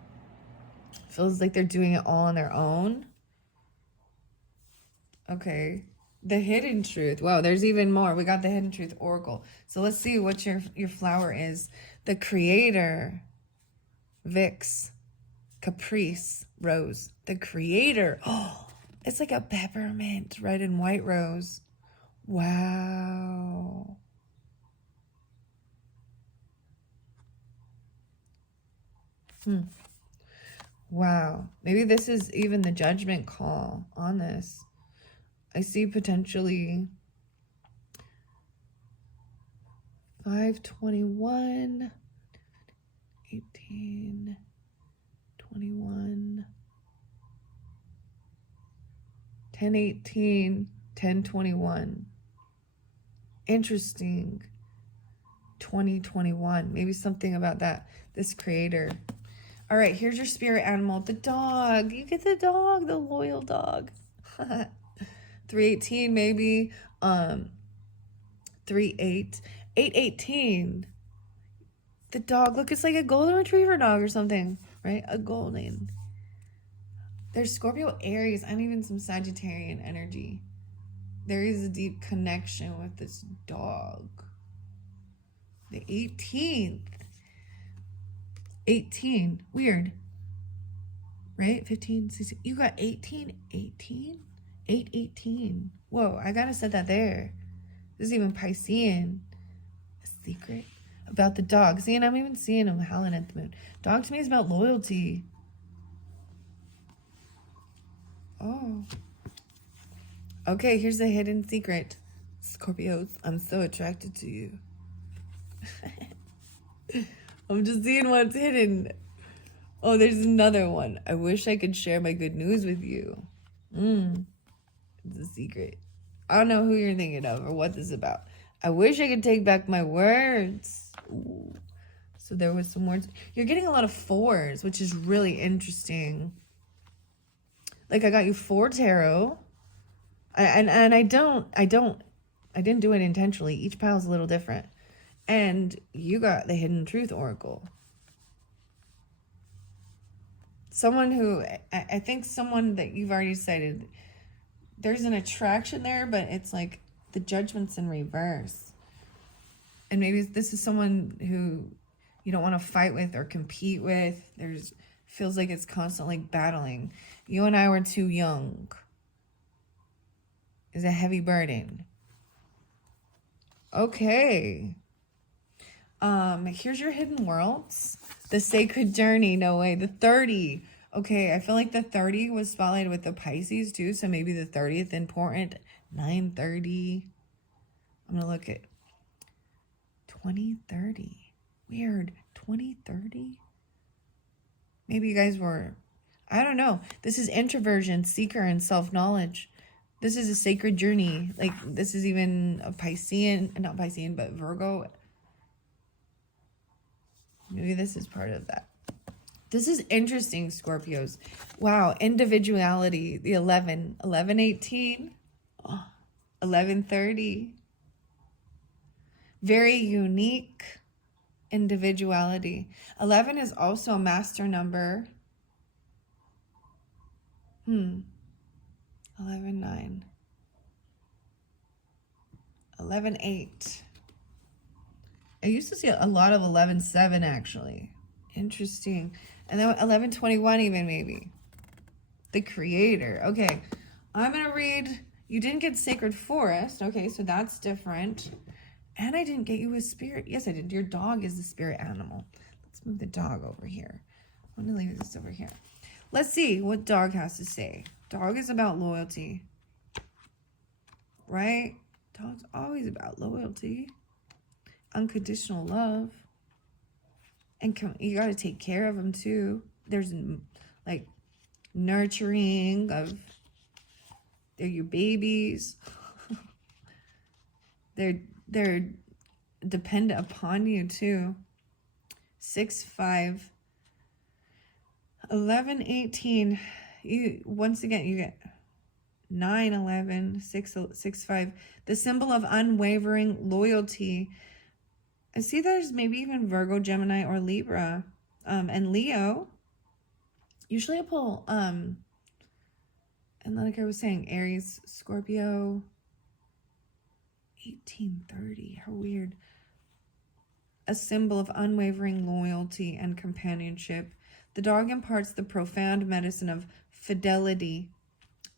Feels like they're doing it all on their own. Okay. The hidden truth. Wow, there's even more. We got the hidden truth oracle. So let's see what your flower is. The creator. Vix. Caprice. Rose. The creator. Oh, it's like a peppermint red and white rose. Wow. Wow. Maybe this is even the judgment call on this. I see potentially 5-21, 18, 21, 10-18, 10-21. Interesting. 20-21. Maybe something about that. This creator. All right, here's your spirit animal, the dog. You get the dog, the loyal dog. 3-18 maybe. 3-8. 8-18. The dog. Look, it's like a golden retriever dog or something, right? A golden. There's Scorpio, Aries, and even some Sagittarian energy. There is a deep connection with this dog. The 18th. 18. Weird. right? 15, 16. You got 18, 18? 8, 18. Whoa, I gotta set that there. This is even Piscean. A secret about the dog. See, and I'm even seeing him howling at the moon. Dog to me is about loyalty. Oh. Okay, here's a hidden secret. Scorpios, I'm so attracted to you. I'm just seeing what's hidden. Oh, there's another one. I wish I could share my good news with you. It's a secret. I don't know who you're thinking of or what this is about. I wish I could take back my words. Ooh. So there was some words. You're getting a lot of 4s, which is really interesting. Like I got you 4 tarot. And I didn't do it intentionally. Each pile's a little different. And you got the Hidden Truth Oracle. Someone who, I think someone that you've already cited, there's an attraction there, but it's like the Judgment's in reverse. And maybe this is someone who you don't want to fight with or compete with. Feels like it's constantly battling. You and I were too young. Is a heavy burden. Okay. Here's your hidden worlds. The sacred journey. No way. The 30. Okay, I feel like the 30 was spotlighted with the Pisces too, so maybe the 30th important. 9:30. I'm gonna look at 2030. Weird. 2030. Maybe you guys were, I don't know. This is introversion, seeker, and self-knowledge. This is a sacred journey. Like, this is even a Piscean, not Piscean, but Virgo. Maybe this is part of that. This is interesting, Scorpios. Wow, individuality. The 11. 11:18. Oh, 11:30. Very unique individuality. 11 is also a master number. 11:9. 11:8. I used to see a lot of 11:7 actually. Interesting. And then 11:21 even maybe. The creator. Okay. I'm going to read. You didn't get Sacred Forest. Okay, so that's different. And I didn't get you a spirit. Yes, I did. Your dog is the spirit animal. Let's move the dog over here. I'm going to leave this over here. Let's see what dog has to say. Dog is about loyalty. Right? Dog's always about loyalty. Unconditional love. And you got to take care of them too. There's like nurturing of, they're your babies. They're dependent upon you too. 6-5. 11:18. Once again you get 9-11, 6-5. The symbol of unwavering loyalty. I see there's maybe even Virgo, Gemini, or Libra. And Leo. Usually I pull and like I was saying, Aries, Scorpio. 1830. How weird. A symbol of unwavering loyalty and companionship. The dog imparts the profound medicine of fidelity,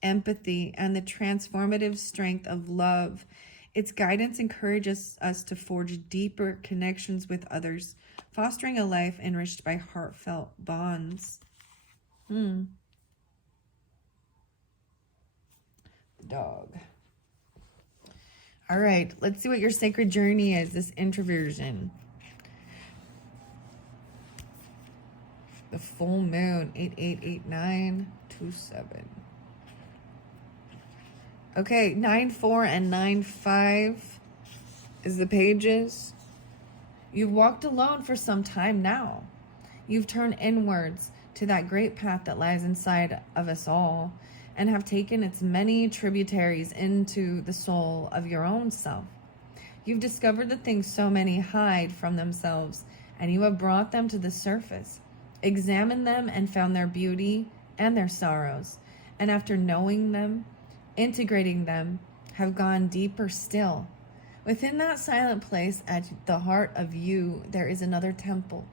empathy, and the transformative strength of love. Its guidance encourages us to forge deeper connections with others, fostering a life enriched by heartfelt bonds. The dog. All right, let's see what your sacred journey is, this introversion. The full moon, 888927. Okay, 9-4 and 9-5 is the pages. You've walked alone for some time now. You've turned inwards to that great path that lies inside of us all, and have taken its many tributaries into the soul of your own self. You've discovered the things so many hide from themselves, and you have brought them to the surface, examined them and found their beauty and their sorrows, and after knowing them, integrating them, have gone deeper still. Within that silent place at the heart of you, there is another temple,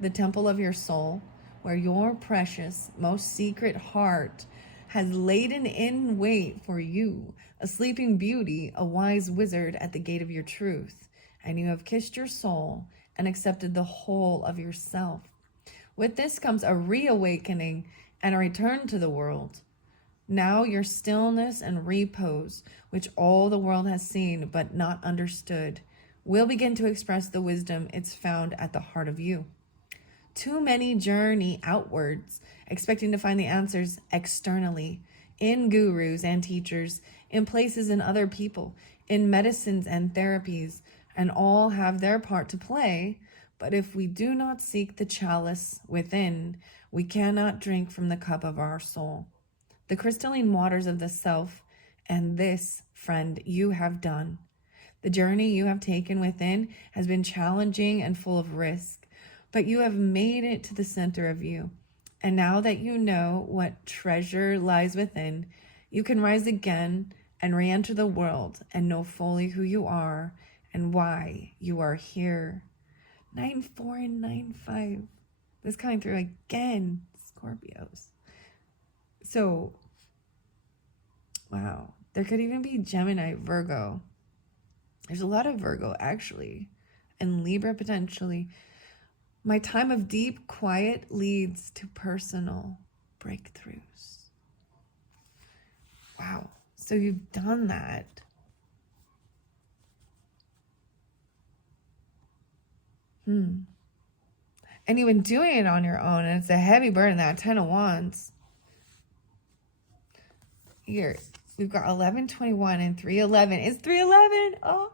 the temple of your soul, where your precious, most secret heart has laden in wait for you, a sleeping beauty, a wise wizard at the gate of your truth, and you have kissed your soul and accepted the whole of yourself. With this comes a reawakening and a return to the world. Now your stillness and repose, which all the world has seen but not understood, will begin to express the wisdom it's found at the heart of you. Too many journey outwards, expecting to find the answers externally, in gurus and teachers, in places and other people, in medicines and therapies, and all have their part to play. But if we do not seek the chalice within, we cannot drink from the cup of our soul, the crystalline waters of the self. And this, friend, you have done. The journey you have taken within has been challenging and full of risk, but you have made it to the center of you. And now that you know what treasure lies within, you can rise again and re-enter the world and know fully who you are and why you are here. 9-4 and 9-5. This coming through again, Scorpios. So, wow. There could even be Gemini, Virgo. There's a lot of Virgo, actually. And Libra, potentially. My time of deep quiet leads to personal breakthroughs. Wow. So you've done that. And you've been doing it on your own, and it's a heavy burden, that 10 of Wands. Here, we've got 11-21 and 3-11. It's 3-11. Oh.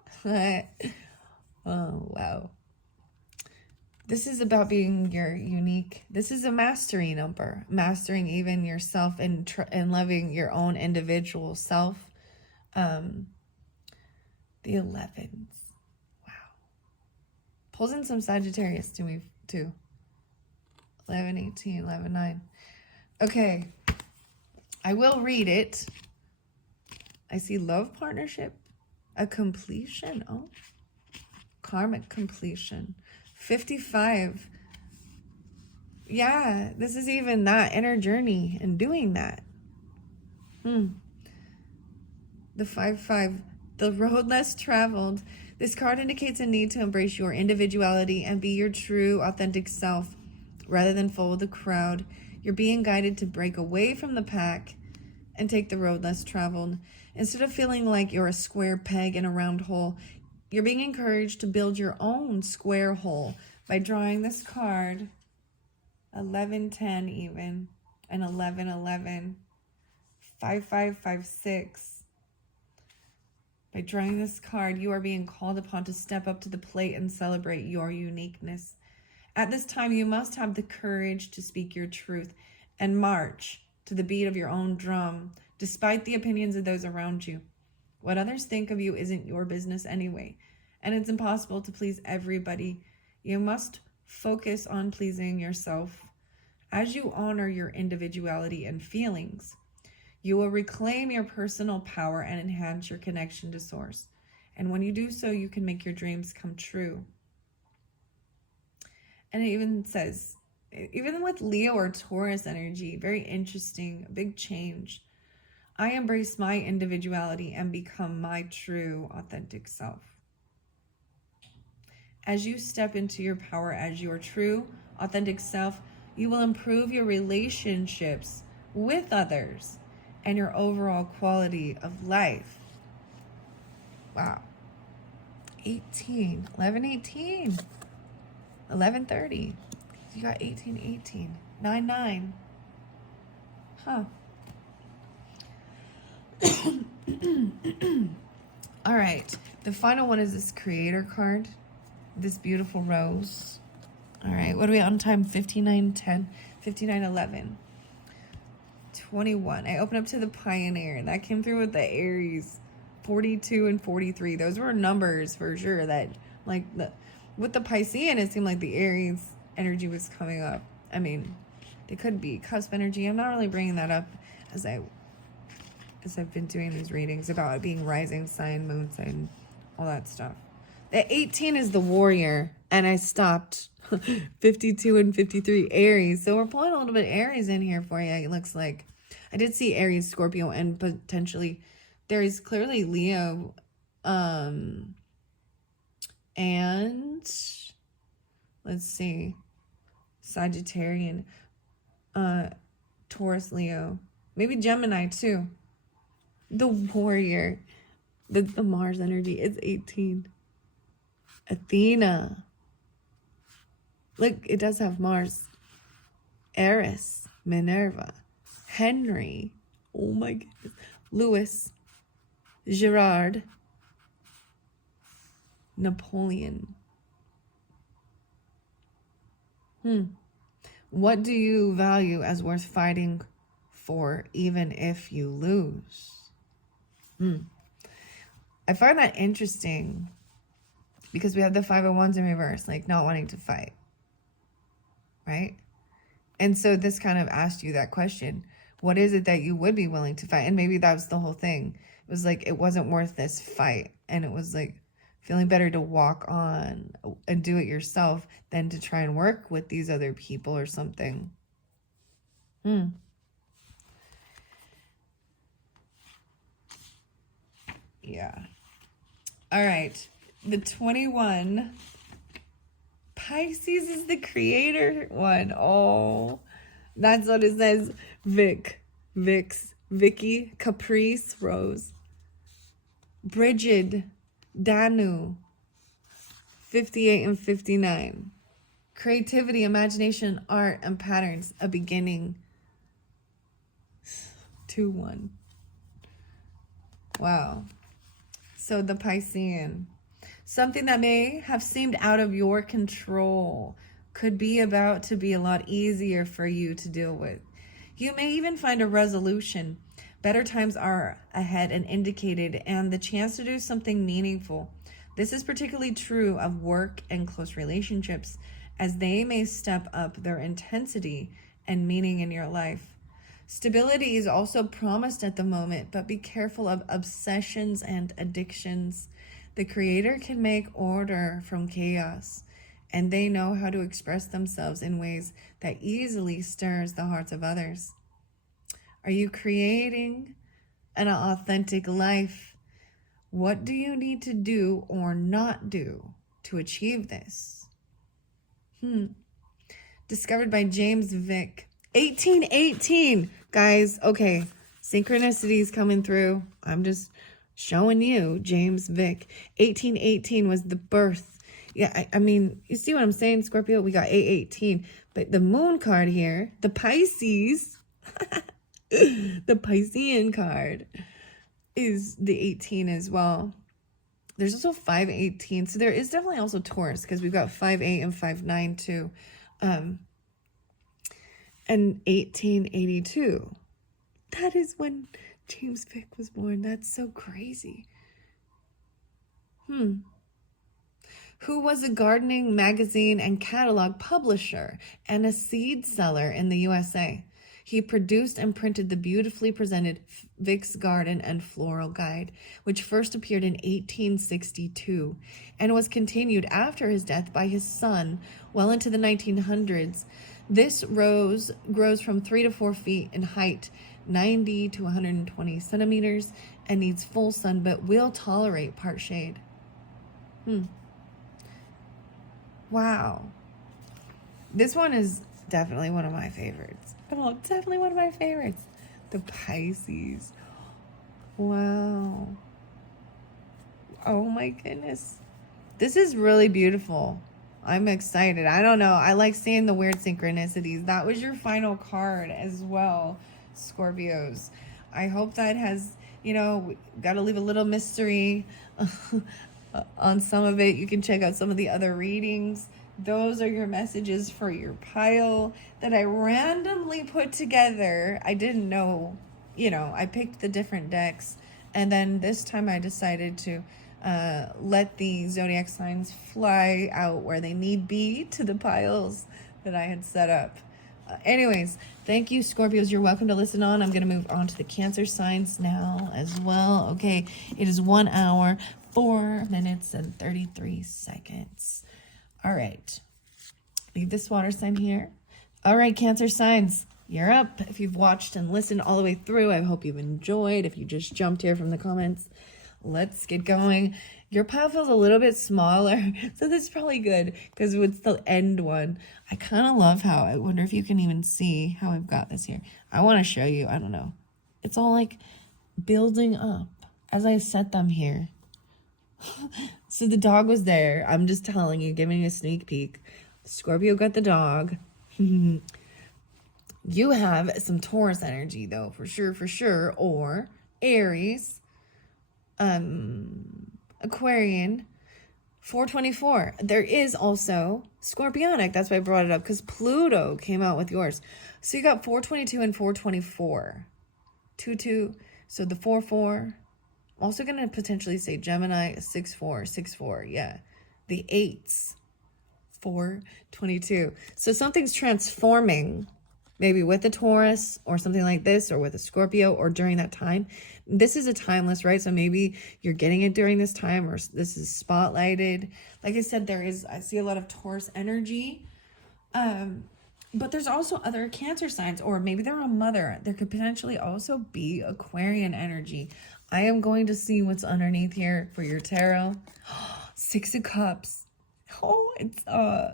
Oh, wow. This is about being your unique. This is a mastery number. Mastering even yourself and loving your own individual self. The 11s. Pulls in some Sagittarius to me too. 11-18, 11-9. Okay. I will read it. I see love partnership. A completion. Oh. Karmic completion. 55. Yeah, this is even that inner journey and doing that. The 5-5. The road less traveled. This card indicates a need to embrace your individuality and be your true, authentic self, rather than follow the crowd. You're being guided to break away from the pack and take the road less traveled. Instead of feeling like you're a square peg in a round hole, you're being encouraged to build your own square hole by drawing this card, 11-10 even, and 11-11, 5-5-5-6. By drawing this card, you are being called upon to step up to the plate and celebrate your uniqueness. At this time, you must have the courage to speak your truth and march to the beat of your own drum, despite the opinions of those around you. What others think of you isn't your business anyway, and it's impossible to please everybody. You must focus on pleasing yourself. As you honor your individuality and feelings, you will reclaim your personal power and enhance your connection to Source. And when you do so, you can make your dreams come true. And it even says, even with Leo or Taurus energy, very interesting, big change. I embrace my individuality and become my true, authentic self. As you step into your power as your true, authentic self, you will improve your relationships with others and your overall quality of life. Wow. 18, 11-18, 11-30. You got 18-18, 9-9. Huh. All right. The final one is this creator card. This beautiful rose. All right. What are we on time? 59-10, 59-11. 21. I opened up to the Pioneer. That came through with the Aries. 42 and 43. Those were numbers for sure. That, like, with the Piscean, it seemed like the Aries energy was coming up. I mean, they could be cusp energy. I'm not really bringing that up as I've been doing these readings about it being rising sign, moon sign, all that stuff. The 18 is the warrior, and I stopped 52 and 53 Aries. So we're pulling a little bit Aries in here for you, it looks like. I did see Aries, Scorpio, and potentially there is clearly Leo. And let's see, Sagittarian, Taurus, Leo, maybe Gemini too. The warrior, the Mars energy is 18. Athena. Look, it does have Mars. Eris, Minerva, Henry. Oh my goodness. Louis, Gerard, Napoleon. What do you value as worth fighting for, even if you lose? I find that interesting because we have the 5 of Wands in reverse, like not wanting to fight, right? And so this kind of asked you that question. What is it that you would be willing to fight? And maybe that was the whole thing. It was like, it wasn't worth this fight. And it was like feeling better to walk on and do it yourself than to try and work with these other people or something. Yeah. All right. The 21. Pisces is the creator one. Oh, that's what it says. Vic, Vix, Vicky, Caprice, Rose, Bridget, Danu, 58 and 59. Creativity, imagination, art, and patterns. A beginning. 2-1. Wow. So the Piscean. Something that may have seemed out of your control could be about to be a lot easier for you to deal with. You may even find a resolution. Better times are ahead and indicated, and the chance to do something meaningful. This is particularly true of work and close relationships, as they may step up their intensity and meaning in your life. Stability is also promised at the moment, but be careful of obsessions and addictions. The Creator can make order from chaos, and they know how to express themselves in ways that easily stirs the hearts of others. Are you creating an authentic life? What do you need to do or not do to achieve this? Discovered by James Vick. 1818. Guys, okay. Synchronicities coming through. I'm just showing you James Vick. 1818 was the birth. Yeah, I mean, you see what I'm saying, Scorpio? We got 818. But the moon card here, the Pisces, the Piscean card, is the 18 as well. There's also 518. So there is definitely also Taurus, because we've got 5-8 and 5-9 too. And 1882. That is when James Vick was born. That's so crazy. Who was a gardening magazine and catalog publisher and a seed seller in the USA. He produced and printed the beautifully presented Vick's Garden and Floral Guide, which first appeared in 1862 and was continued after his death by his son well into the 1900s. This rose grows from 3 to 4 feet in height, 90 to 120 centimeters, and needs full sun, but will tolerate part shade. Wow. This one is definitely one of my favorites. Oh, definitely one of my favorites. The Pisces. Wow. Oh my goodness. This is really beautiful. I'm excited. I don't know. I like seeing the weird synchronicities. That was your final card as well, Scorpios. I hope that has, got to leave a little mystery on some of it. You can check out some of the other readings. Those are your messages for your pile that I randomly put together. I didn't know, I picked the different decks. And then this time I decided to let the zodiac signs fly out where they need be to the piles that I had set up. Anyways, thank you, Scorpios. You're welcome to listen on. I'm going to move on to the Cancer signs now as well. Okay, it is 1 hour, 4 minutes and 33 seconds. All right. Leave this water sign here. All right, Cancer signs, you're up. If you've watched and listened all the way through, I hope you've enjoyed. If you just jumped here from the comments, let's get going. Your pile feels a little bit smaller, so this is probably good because it's the end one. I kind of love how, I wonder if you can even see how I've got this here. I want to show you, I don't know. It's all like building up as I set them here. So the dog was there. I'm just telling you, giving you a sneak peek. Scorpio got the dog. You have some Taurus energy though, for sure, or Aries, Aquarian, 424. There is also Scorpionic. That's why I brought it up, because Pluto came out with yours. So you got 422 and 424. 2-2. So the 4-4. I'm also going to potentially say Gemini, 6-4, 6-4. Yeah. The 8s, 422. So something's transforming, maybe with a Taurus or something like this, or with a Scorpio, or during that time. This is a timeless, right? So maybe you're getting it during this time, or this is spotlighted. Like I said, I see a lot of Taurus energy. But there's also other Cancer signs, or maybe they're a mother. There could potentially also be Aquarian energy. I am going to see what's underneath here for your tarot. 6 of Cups. Oh, it's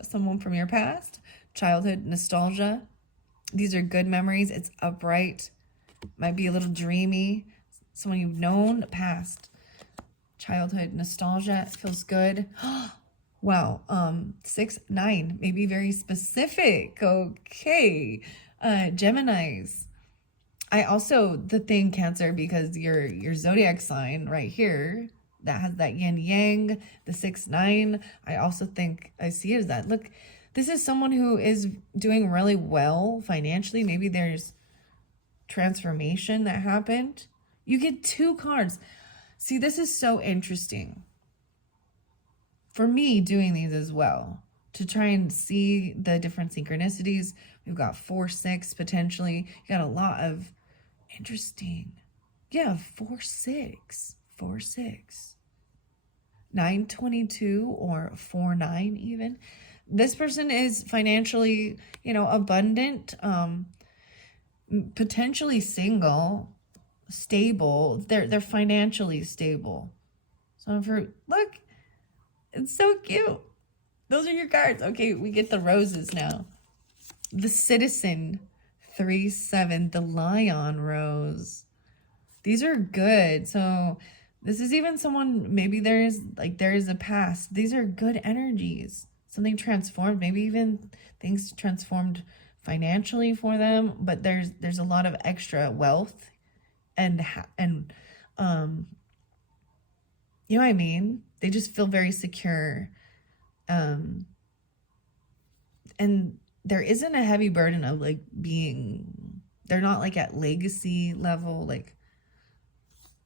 someone from your past. Childhood nostalgia. These are good memories. It's upright. Might be a little dreamy. Someone you've known, past. Childhood nostalgia. Feels good. Wow. 6, 9. Maybe very specific. Okay. Geminis. I also, the thing, Cancer, because your zodiac sign right here, that has that yin yang, the 6, 9. I also think I see it as that. Look, this is someone who is doing really well financially. Maybe there's transformation that happened. You get 2 cards. See, this is so interesting for me doing these as well, to try and see the different synchronicities. We've got 4, 6 potentially. You got a lot of interesting. Yeah, 4, 6. 4, 6. 922 or 4, 9 even. This person is financially, abundant, potentially single, stable. They're financially stable. So look, it's so cute. Those are your cards. Okay, we get the roses now. The Citizen, 3, 7, the Lion Rose. These are good. So this is even someone, maybe there is a past. These are good energies. Something transformed, maybe even things transformed financially for them, but there's a lot of extra wealth and you know what I mean? They just feel very secure. And there isn't a heavy burden of they're not like at legacy level,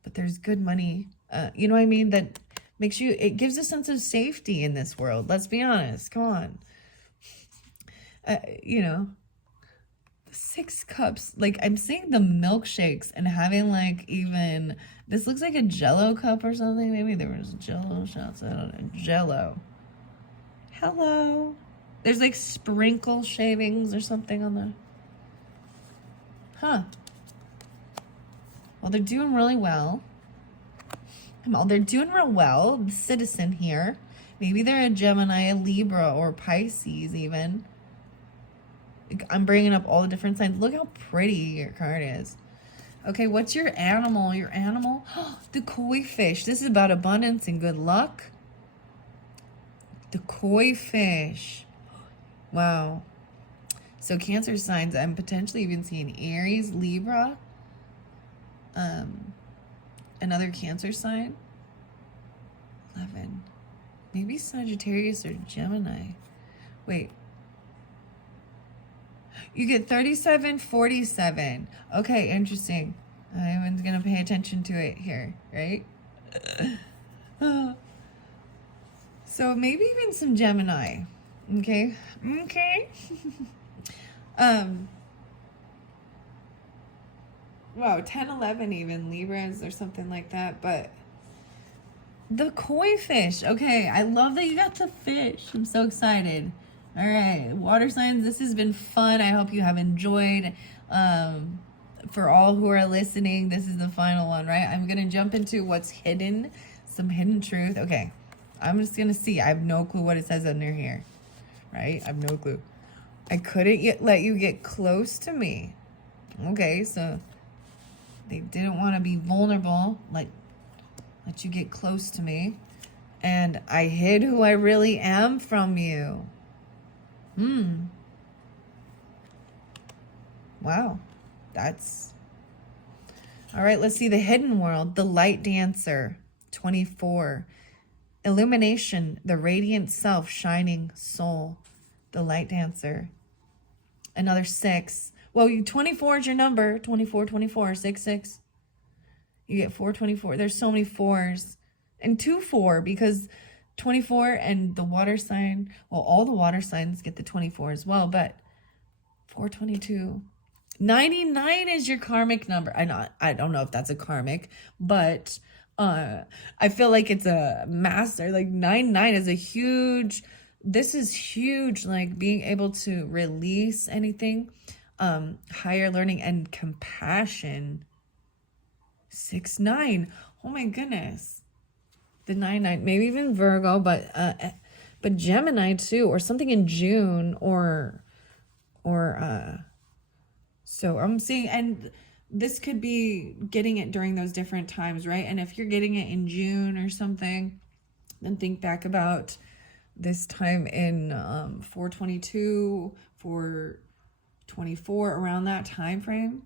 but there's good money. You know what I mean? That makes it gives a sense of safety in this world. Let's be honest. Come on. The 6 cups, I'm seeing the milkshakes and having even, this looks like a Jello cup or something. Maybe there was Jello shots. I don't know. Jello. Hello. There's sprinkle shavings or something on the, well, they're doing really well. They're doing real well. The Citizen here. Maybe they're a Gemini, a Libra, or Pisces even. I'm bringing up all the different signs. Look how pretty your card is. Okay, what's your animal? Your animal? The koi fish. This is about abundance and good luck. The koi fish. Wow. So Cancer signs, I'm potentially even seeing Aries, Libra. Another Cancer sign. 11. Maybe Sagittarius or Gemini. Wait. You get 37, 47. Okay, interesting. I'm going to pay attention to it here, right? So maybe even some Gemini. Okay? Okay. Wow, 10, 11 even, Libras or something like that. But The koi fish. Okay, I love that you got the fish. I'm so excited. All right, water signs, this has been fun. I hope you have enjoyed. Um, for all who are listening, this is the final one, right? I'm going to jump into what's hidden, some hidden truth. Okay, I'm just going to see. I have no clue what it says under here, right? I have no clue. I couldn't yet let you get close to me. Okay, so they didn't want to be vulnerable, like let you get close to me. And I hid who I really am from you. Wow. That's... All right, let's see the hidden world. The light dancer, 24. Illumination, the radiant self, shining soul. The light dancer. Another 6. Well, 24 is your number. 24, 24, 6, 6. You get 424. There's so many 4s. And 2, 4, because 24 and the water sign, well, all the water signs get the 24 as well, but 422. 99 is your karmic number. I don't know if that's a karmic, but I feel like it's a master. Like 99 is a huge, this is huge, like being able to release anything, higher learning and compassion. 6, 9. Oh my goodness. The 9, 9, maybe even Virgo, but Gemini too, or something in June, or so I'm seeing, and this could be getting it during those different times, right? And if you're getting it in June or something, then think back about this time in 422, 424, around that time frame.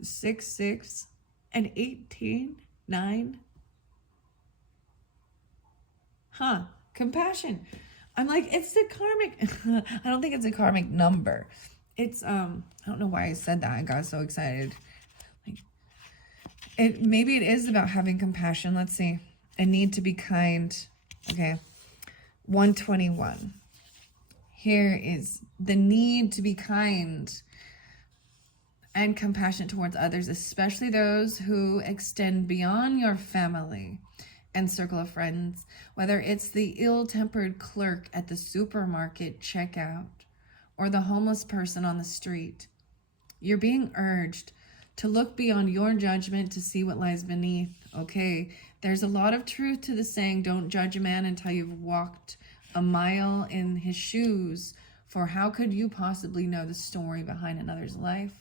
6, 6, and 18, 9. Huh, compassion. I'm like, it's the karmic. I don't think it's a karmic number. It's I don't know why I said that. I got so excited. Like, maybe it is about having compassion. Let's see. A need to be kind. Okay. 121. Here is the need to be kind and compassionate towards others, especially those who extend beyond your family and circle of friends, whether it's the ill-tempered clerk at the supermarket checkout or the homeless person on the street. You're being urged to look beyond your judgment to see what lies beneath. Okay, there's a lot of truth to the saying, don't judge a man until you've walked a mile in his shoes, for how could you possibly know the story behind another's life?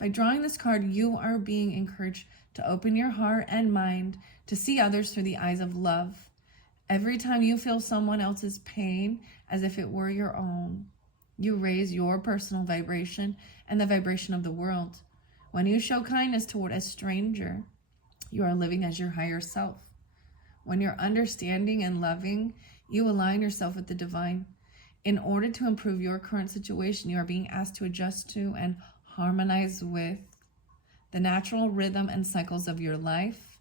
By drawing this card, you are being encouraged to open your heart and mind to see others through the eyes of love. Every time you feel someone else's pain as if it were your own, you raise your personal vibration and the vibration of the world. When you show kindness toward a stranger, you are living as your higher self. When you're understanding and loving, you align yourself with the divine. In order to improve your current situation, you are being asked to adjust to and harmonize with the natural rhythm and cycles of your life,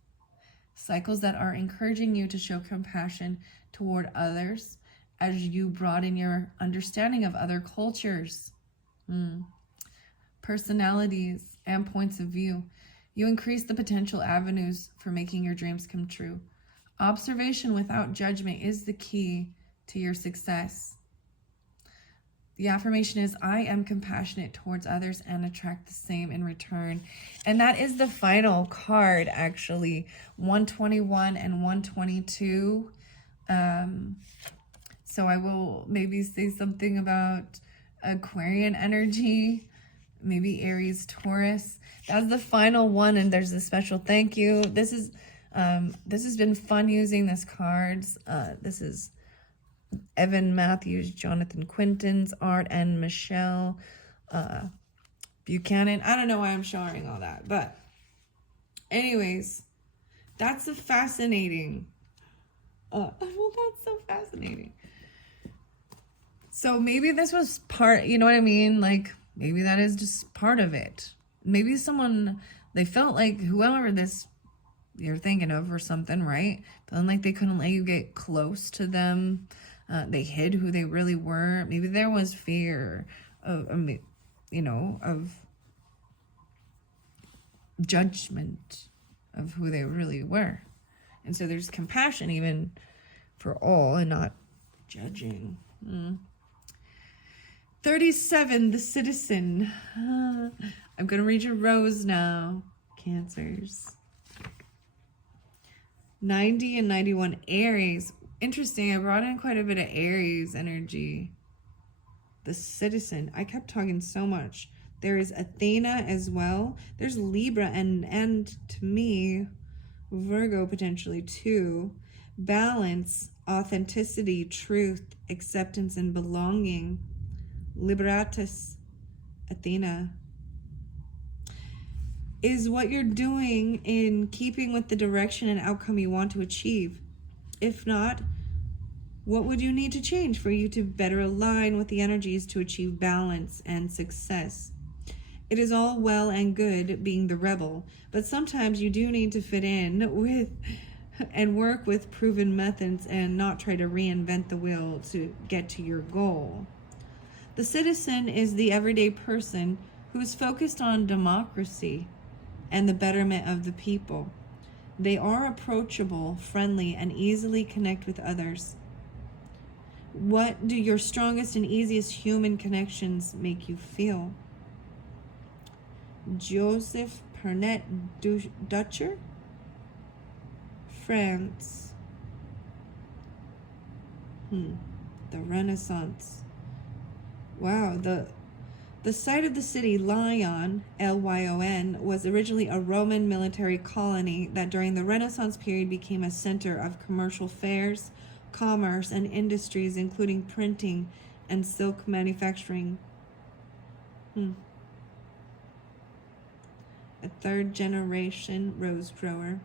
cycles that are encouraging you to show compassion toward others as you broaden your understanding of other cultures, personalities, and points of view. You increase the potential avenues for making your dreams come true. Observation without judgment is the key to your success. The affirmation is, I am compassionate towards others and attract the same in return. And that is the final card, actually. 121 and 122. So I will maybe say something about Aquarian energy, maybe Aries, Taurus. That's the final one, and there's a special thank you. This has been fun using this cards. This is Evan Matthews, Jonathan Quinton's art, and Michelle Buchanan. I don't know why I'm showing all that, but anyways, that's a fascinating. Well, that's so fascinating. So maybe this was part, you know what I mean? Like, maybe that is just part of it. Maybe someone, they felt like whoever this you're thinking of or something, right? Feeling like they couldn't let you get close to them. They hid who they really were. Maybe there was fear of, of judgment of who they really were. And so there's compassion even for all and not judging. 37, the citizen. I'm going to read your rose now, Cancers. 90 and 91, Aries. Interesting, I brought in quite a bit of Aries energy. The citizen. I kept talking so much. There is Athena as well. There's Libra and to me, Virgo potentially too. Balance, authenticity, truth, acceptance, and belonging. Liberatus, Athena. Is what you're doing in keeping with the direction and outcome you want to achieve? If not, what would you need to change for you to better align with the energies to achieve balance and success? It is all well and good being the rebel, but sometimes you do need to fit in with and work with proven methods and not try to reinvent the wheel to get to your goal. The citizen is the everyday person who is focused on democracy and the betterment of the people. They are approachable, friendly, and easily connect with others. What do your strongest and easiest human connections make you feel? Joseph Pernet Dutcher, France. The Renaissance. Wow, the site of the city, Lyon, Lyon, was originally a Roman military colony that during the Renaissance period became a center of commercial fairs, commerce, and industries, including printing and silk manufacturing. A third generation rose grower.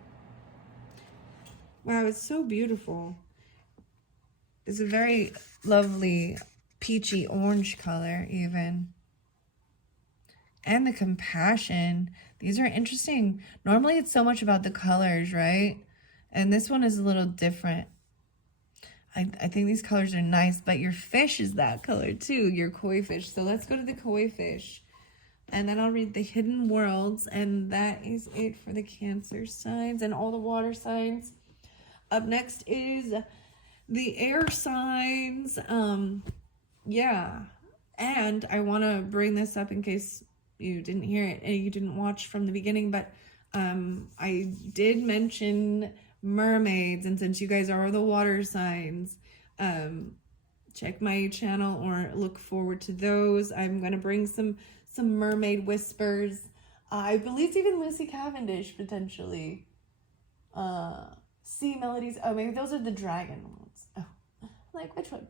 Wow, it's so beautiful. It's a very lovely peachy orange color even. And the compassion. These are interesting. Normally it's so much about the colors, right? And this one is a little different. I think these colors are nice, but your fish is that color too, your koi fish. So let's go to the koi fish. And then I'll read the hidden worlds. And that is it for the Cancer signs and all the water signs. Up next is the air signs. Yeah. And I want to bring this up in case you didn't hear it and you didn't watch from the beginning, but I did mention mermaids, and since you guys are the water signs, check my channel or look forward to those. I'm going to bring some mermaid whispers. I believe even Lucy Cavendish potentially. Sea melodies. Oh, maybe those are the dragon ones. Oh, like which one?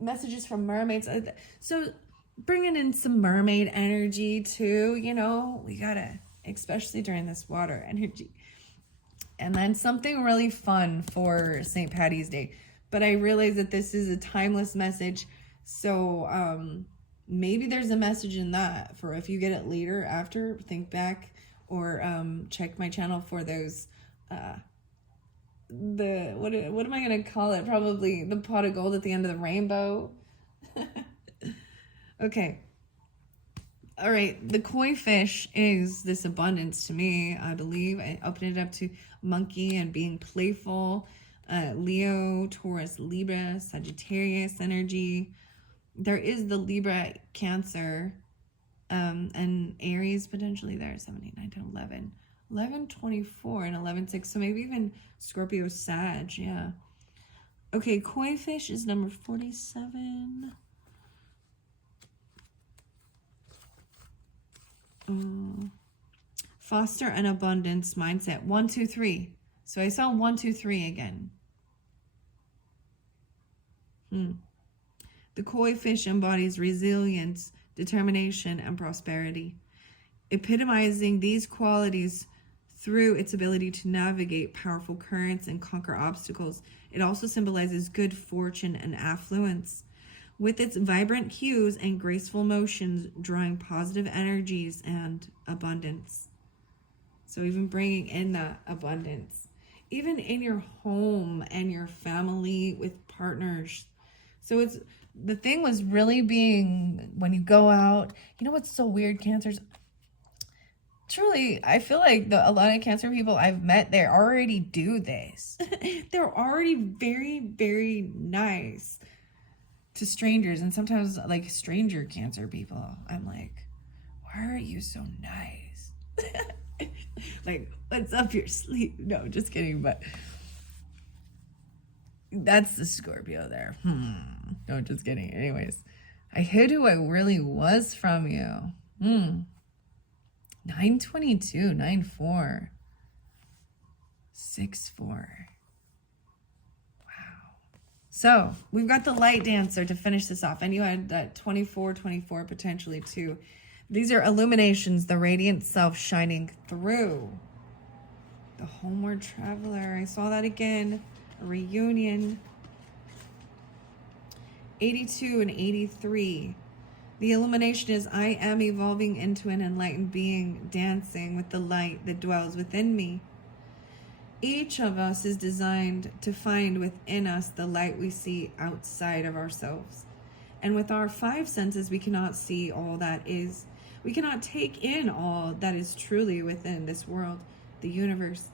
Messages from mermaids. So bringing in some mermaid energy too, you know, we gotta, especially during this water energy. And then something really fun for St. Patty's Day. But I realize that this is a timeless message. So maybe there's a message in that for if you get it later after, think back or check my channel for those what am I gonna call it? Probably the pot of gold at the end of the rainbow. Okay. All right, the koi fish is this abundance to me, I believe. I opened it up to monkey and being playful. Leo, Taurus, Libra, Sagittarius energy. There is the Libra, Cancer, and Aries potentially there. 7, 8, 9, 10, 11. 11, 24, and 11, 6. So maybe even Scorpio, Sag, yeah. Okay, koi fish is number 47. Foster an abundance mindset. 1, 2, 3. So I saw 1, 2, 3 again. The koi fish embodies resilience, determination, and prosperity, epitomizing these qualities through its ability to navigate powerful currents and conquer obstacles. It also symbolizes good fortune and affluence, with its vibrant hues and graceful motions drawing positive energies and abundance. So even bringing in that abundance, even in your home and your family with partners. So it's, the thing was really being, when you go out, you know what's so weird, Cancers? truly, I feel like a lot of Cancer people I've met, they already do this. They're already very, very nice to strangers. And sometimes, like, stranger Cancer people, I'm like, why are you so nice? Like, what's up your sleeve? No, just kidding. But that's the Scorpio there. No, just kidding. Anyways, I hid who I really was from you. 922, 94, 64. Wow. So we've got the light dancer to finish this off. And you had that 24, 24 potentially too. These are illuminations, the radiant self shining through. The homeward traveler. I saw that again. A reunion. 82 and 83. The illumination is, I am evolving into an enlightened being, dancing with the light that dwells within me. Each of us is designed to find within us the light we see outside of ourselves. And with our 5 senses, we cannot see all that is. We cannot take in all that is truly within this world, the universe.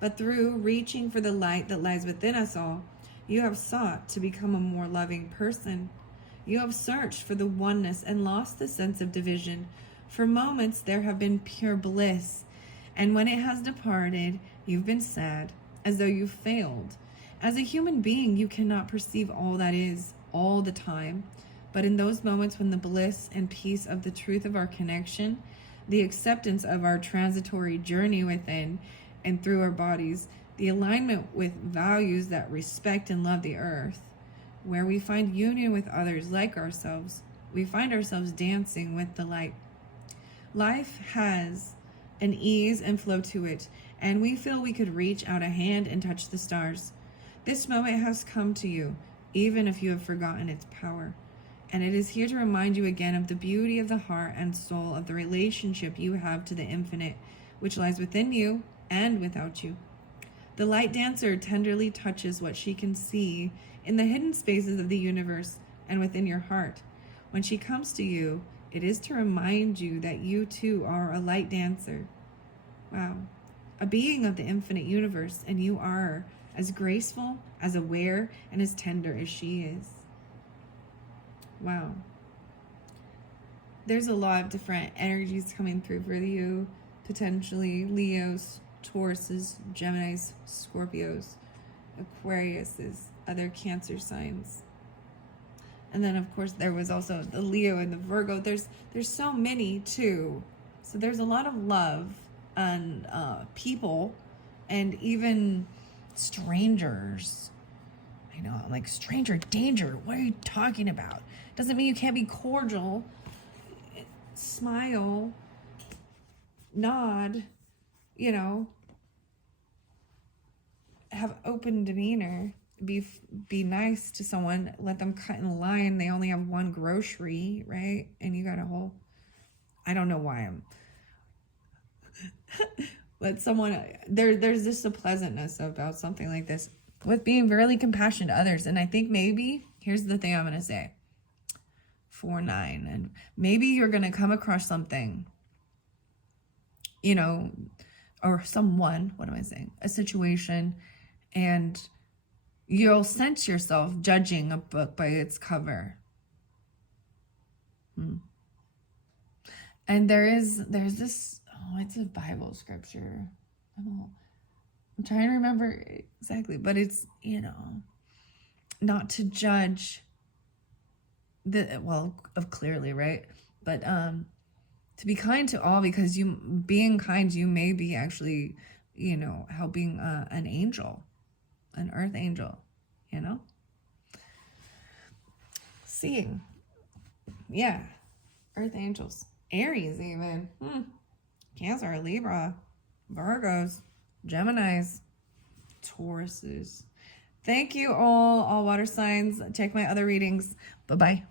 But through reaching for the light that lies within us all, you have sought to become a more loving person. You have searched for the oneness and lost the sense of division. For moments there have been pure bliss, and when it has departed, you've been sad, as though you failed. As a human being, you cannot perceive all that is all the time, but in those moments when the bliss and peace of the truth of our connection, the acceptance of our transitory journey within and through our bodies, the alignment with values that respect and love the earth, where we find union with others like ourselves, we find ourselves dancing with the light. Life has an ease and flow to it, and we feel we could reach out a hand and touch the stars. This moment has come to you, even if you have forgotten its power. And it is here to remind you again of the beauty of the heart and soul of the relationship you have to the infinite, which lies within you and without you. The light dancer tenderly touches what she can see in the hidden spaces of the universe and within your heart. When she comes to you, it is to remind you that you too are a light dancer. Wow. A being of the infinite universe, and you are as graceful, as aware, and as tender as she is. Wow. There's a lot of different energies coming through for you. Potentially Leos, Tauruses, Geminis, Scorpios, Aquariuses, other Cancer signs. And then of course there was also the Leo and the Virgo. There's so many too. So there's a lot of love and people and even strangers. I know, I'm like, stranger danger. What are you talking about? Doesn't mean you can't be cordial. Smile, nod, you know, have open demeanor, be nice to someone, let them cut in line. They only have one grocery, right? And you got a whole, I don't know why I'm let someone, there's just a pleasantness about something like this with being really compassionate to others. And I think maybe, here's the thing I'm going to say, 4-9, and maybe you're going to come across something, you know, or someone, what am I saying? A situation, and you'll sense yourself judging a book by its cover. And there's this, it's a Bible scripture. I'm trying to remember exactly, but it's, you know, not to judge clearly, right? But to be kind to all, because you being kind, you may be actually, you know, helping an angel, an earth angel, you know? Seeing. Yeah. Earth angels. Aries even. Cancer, Libra, Virgos, Geminis, Tauruses. Thank you all water signs. Check my other readings. Bye-bye.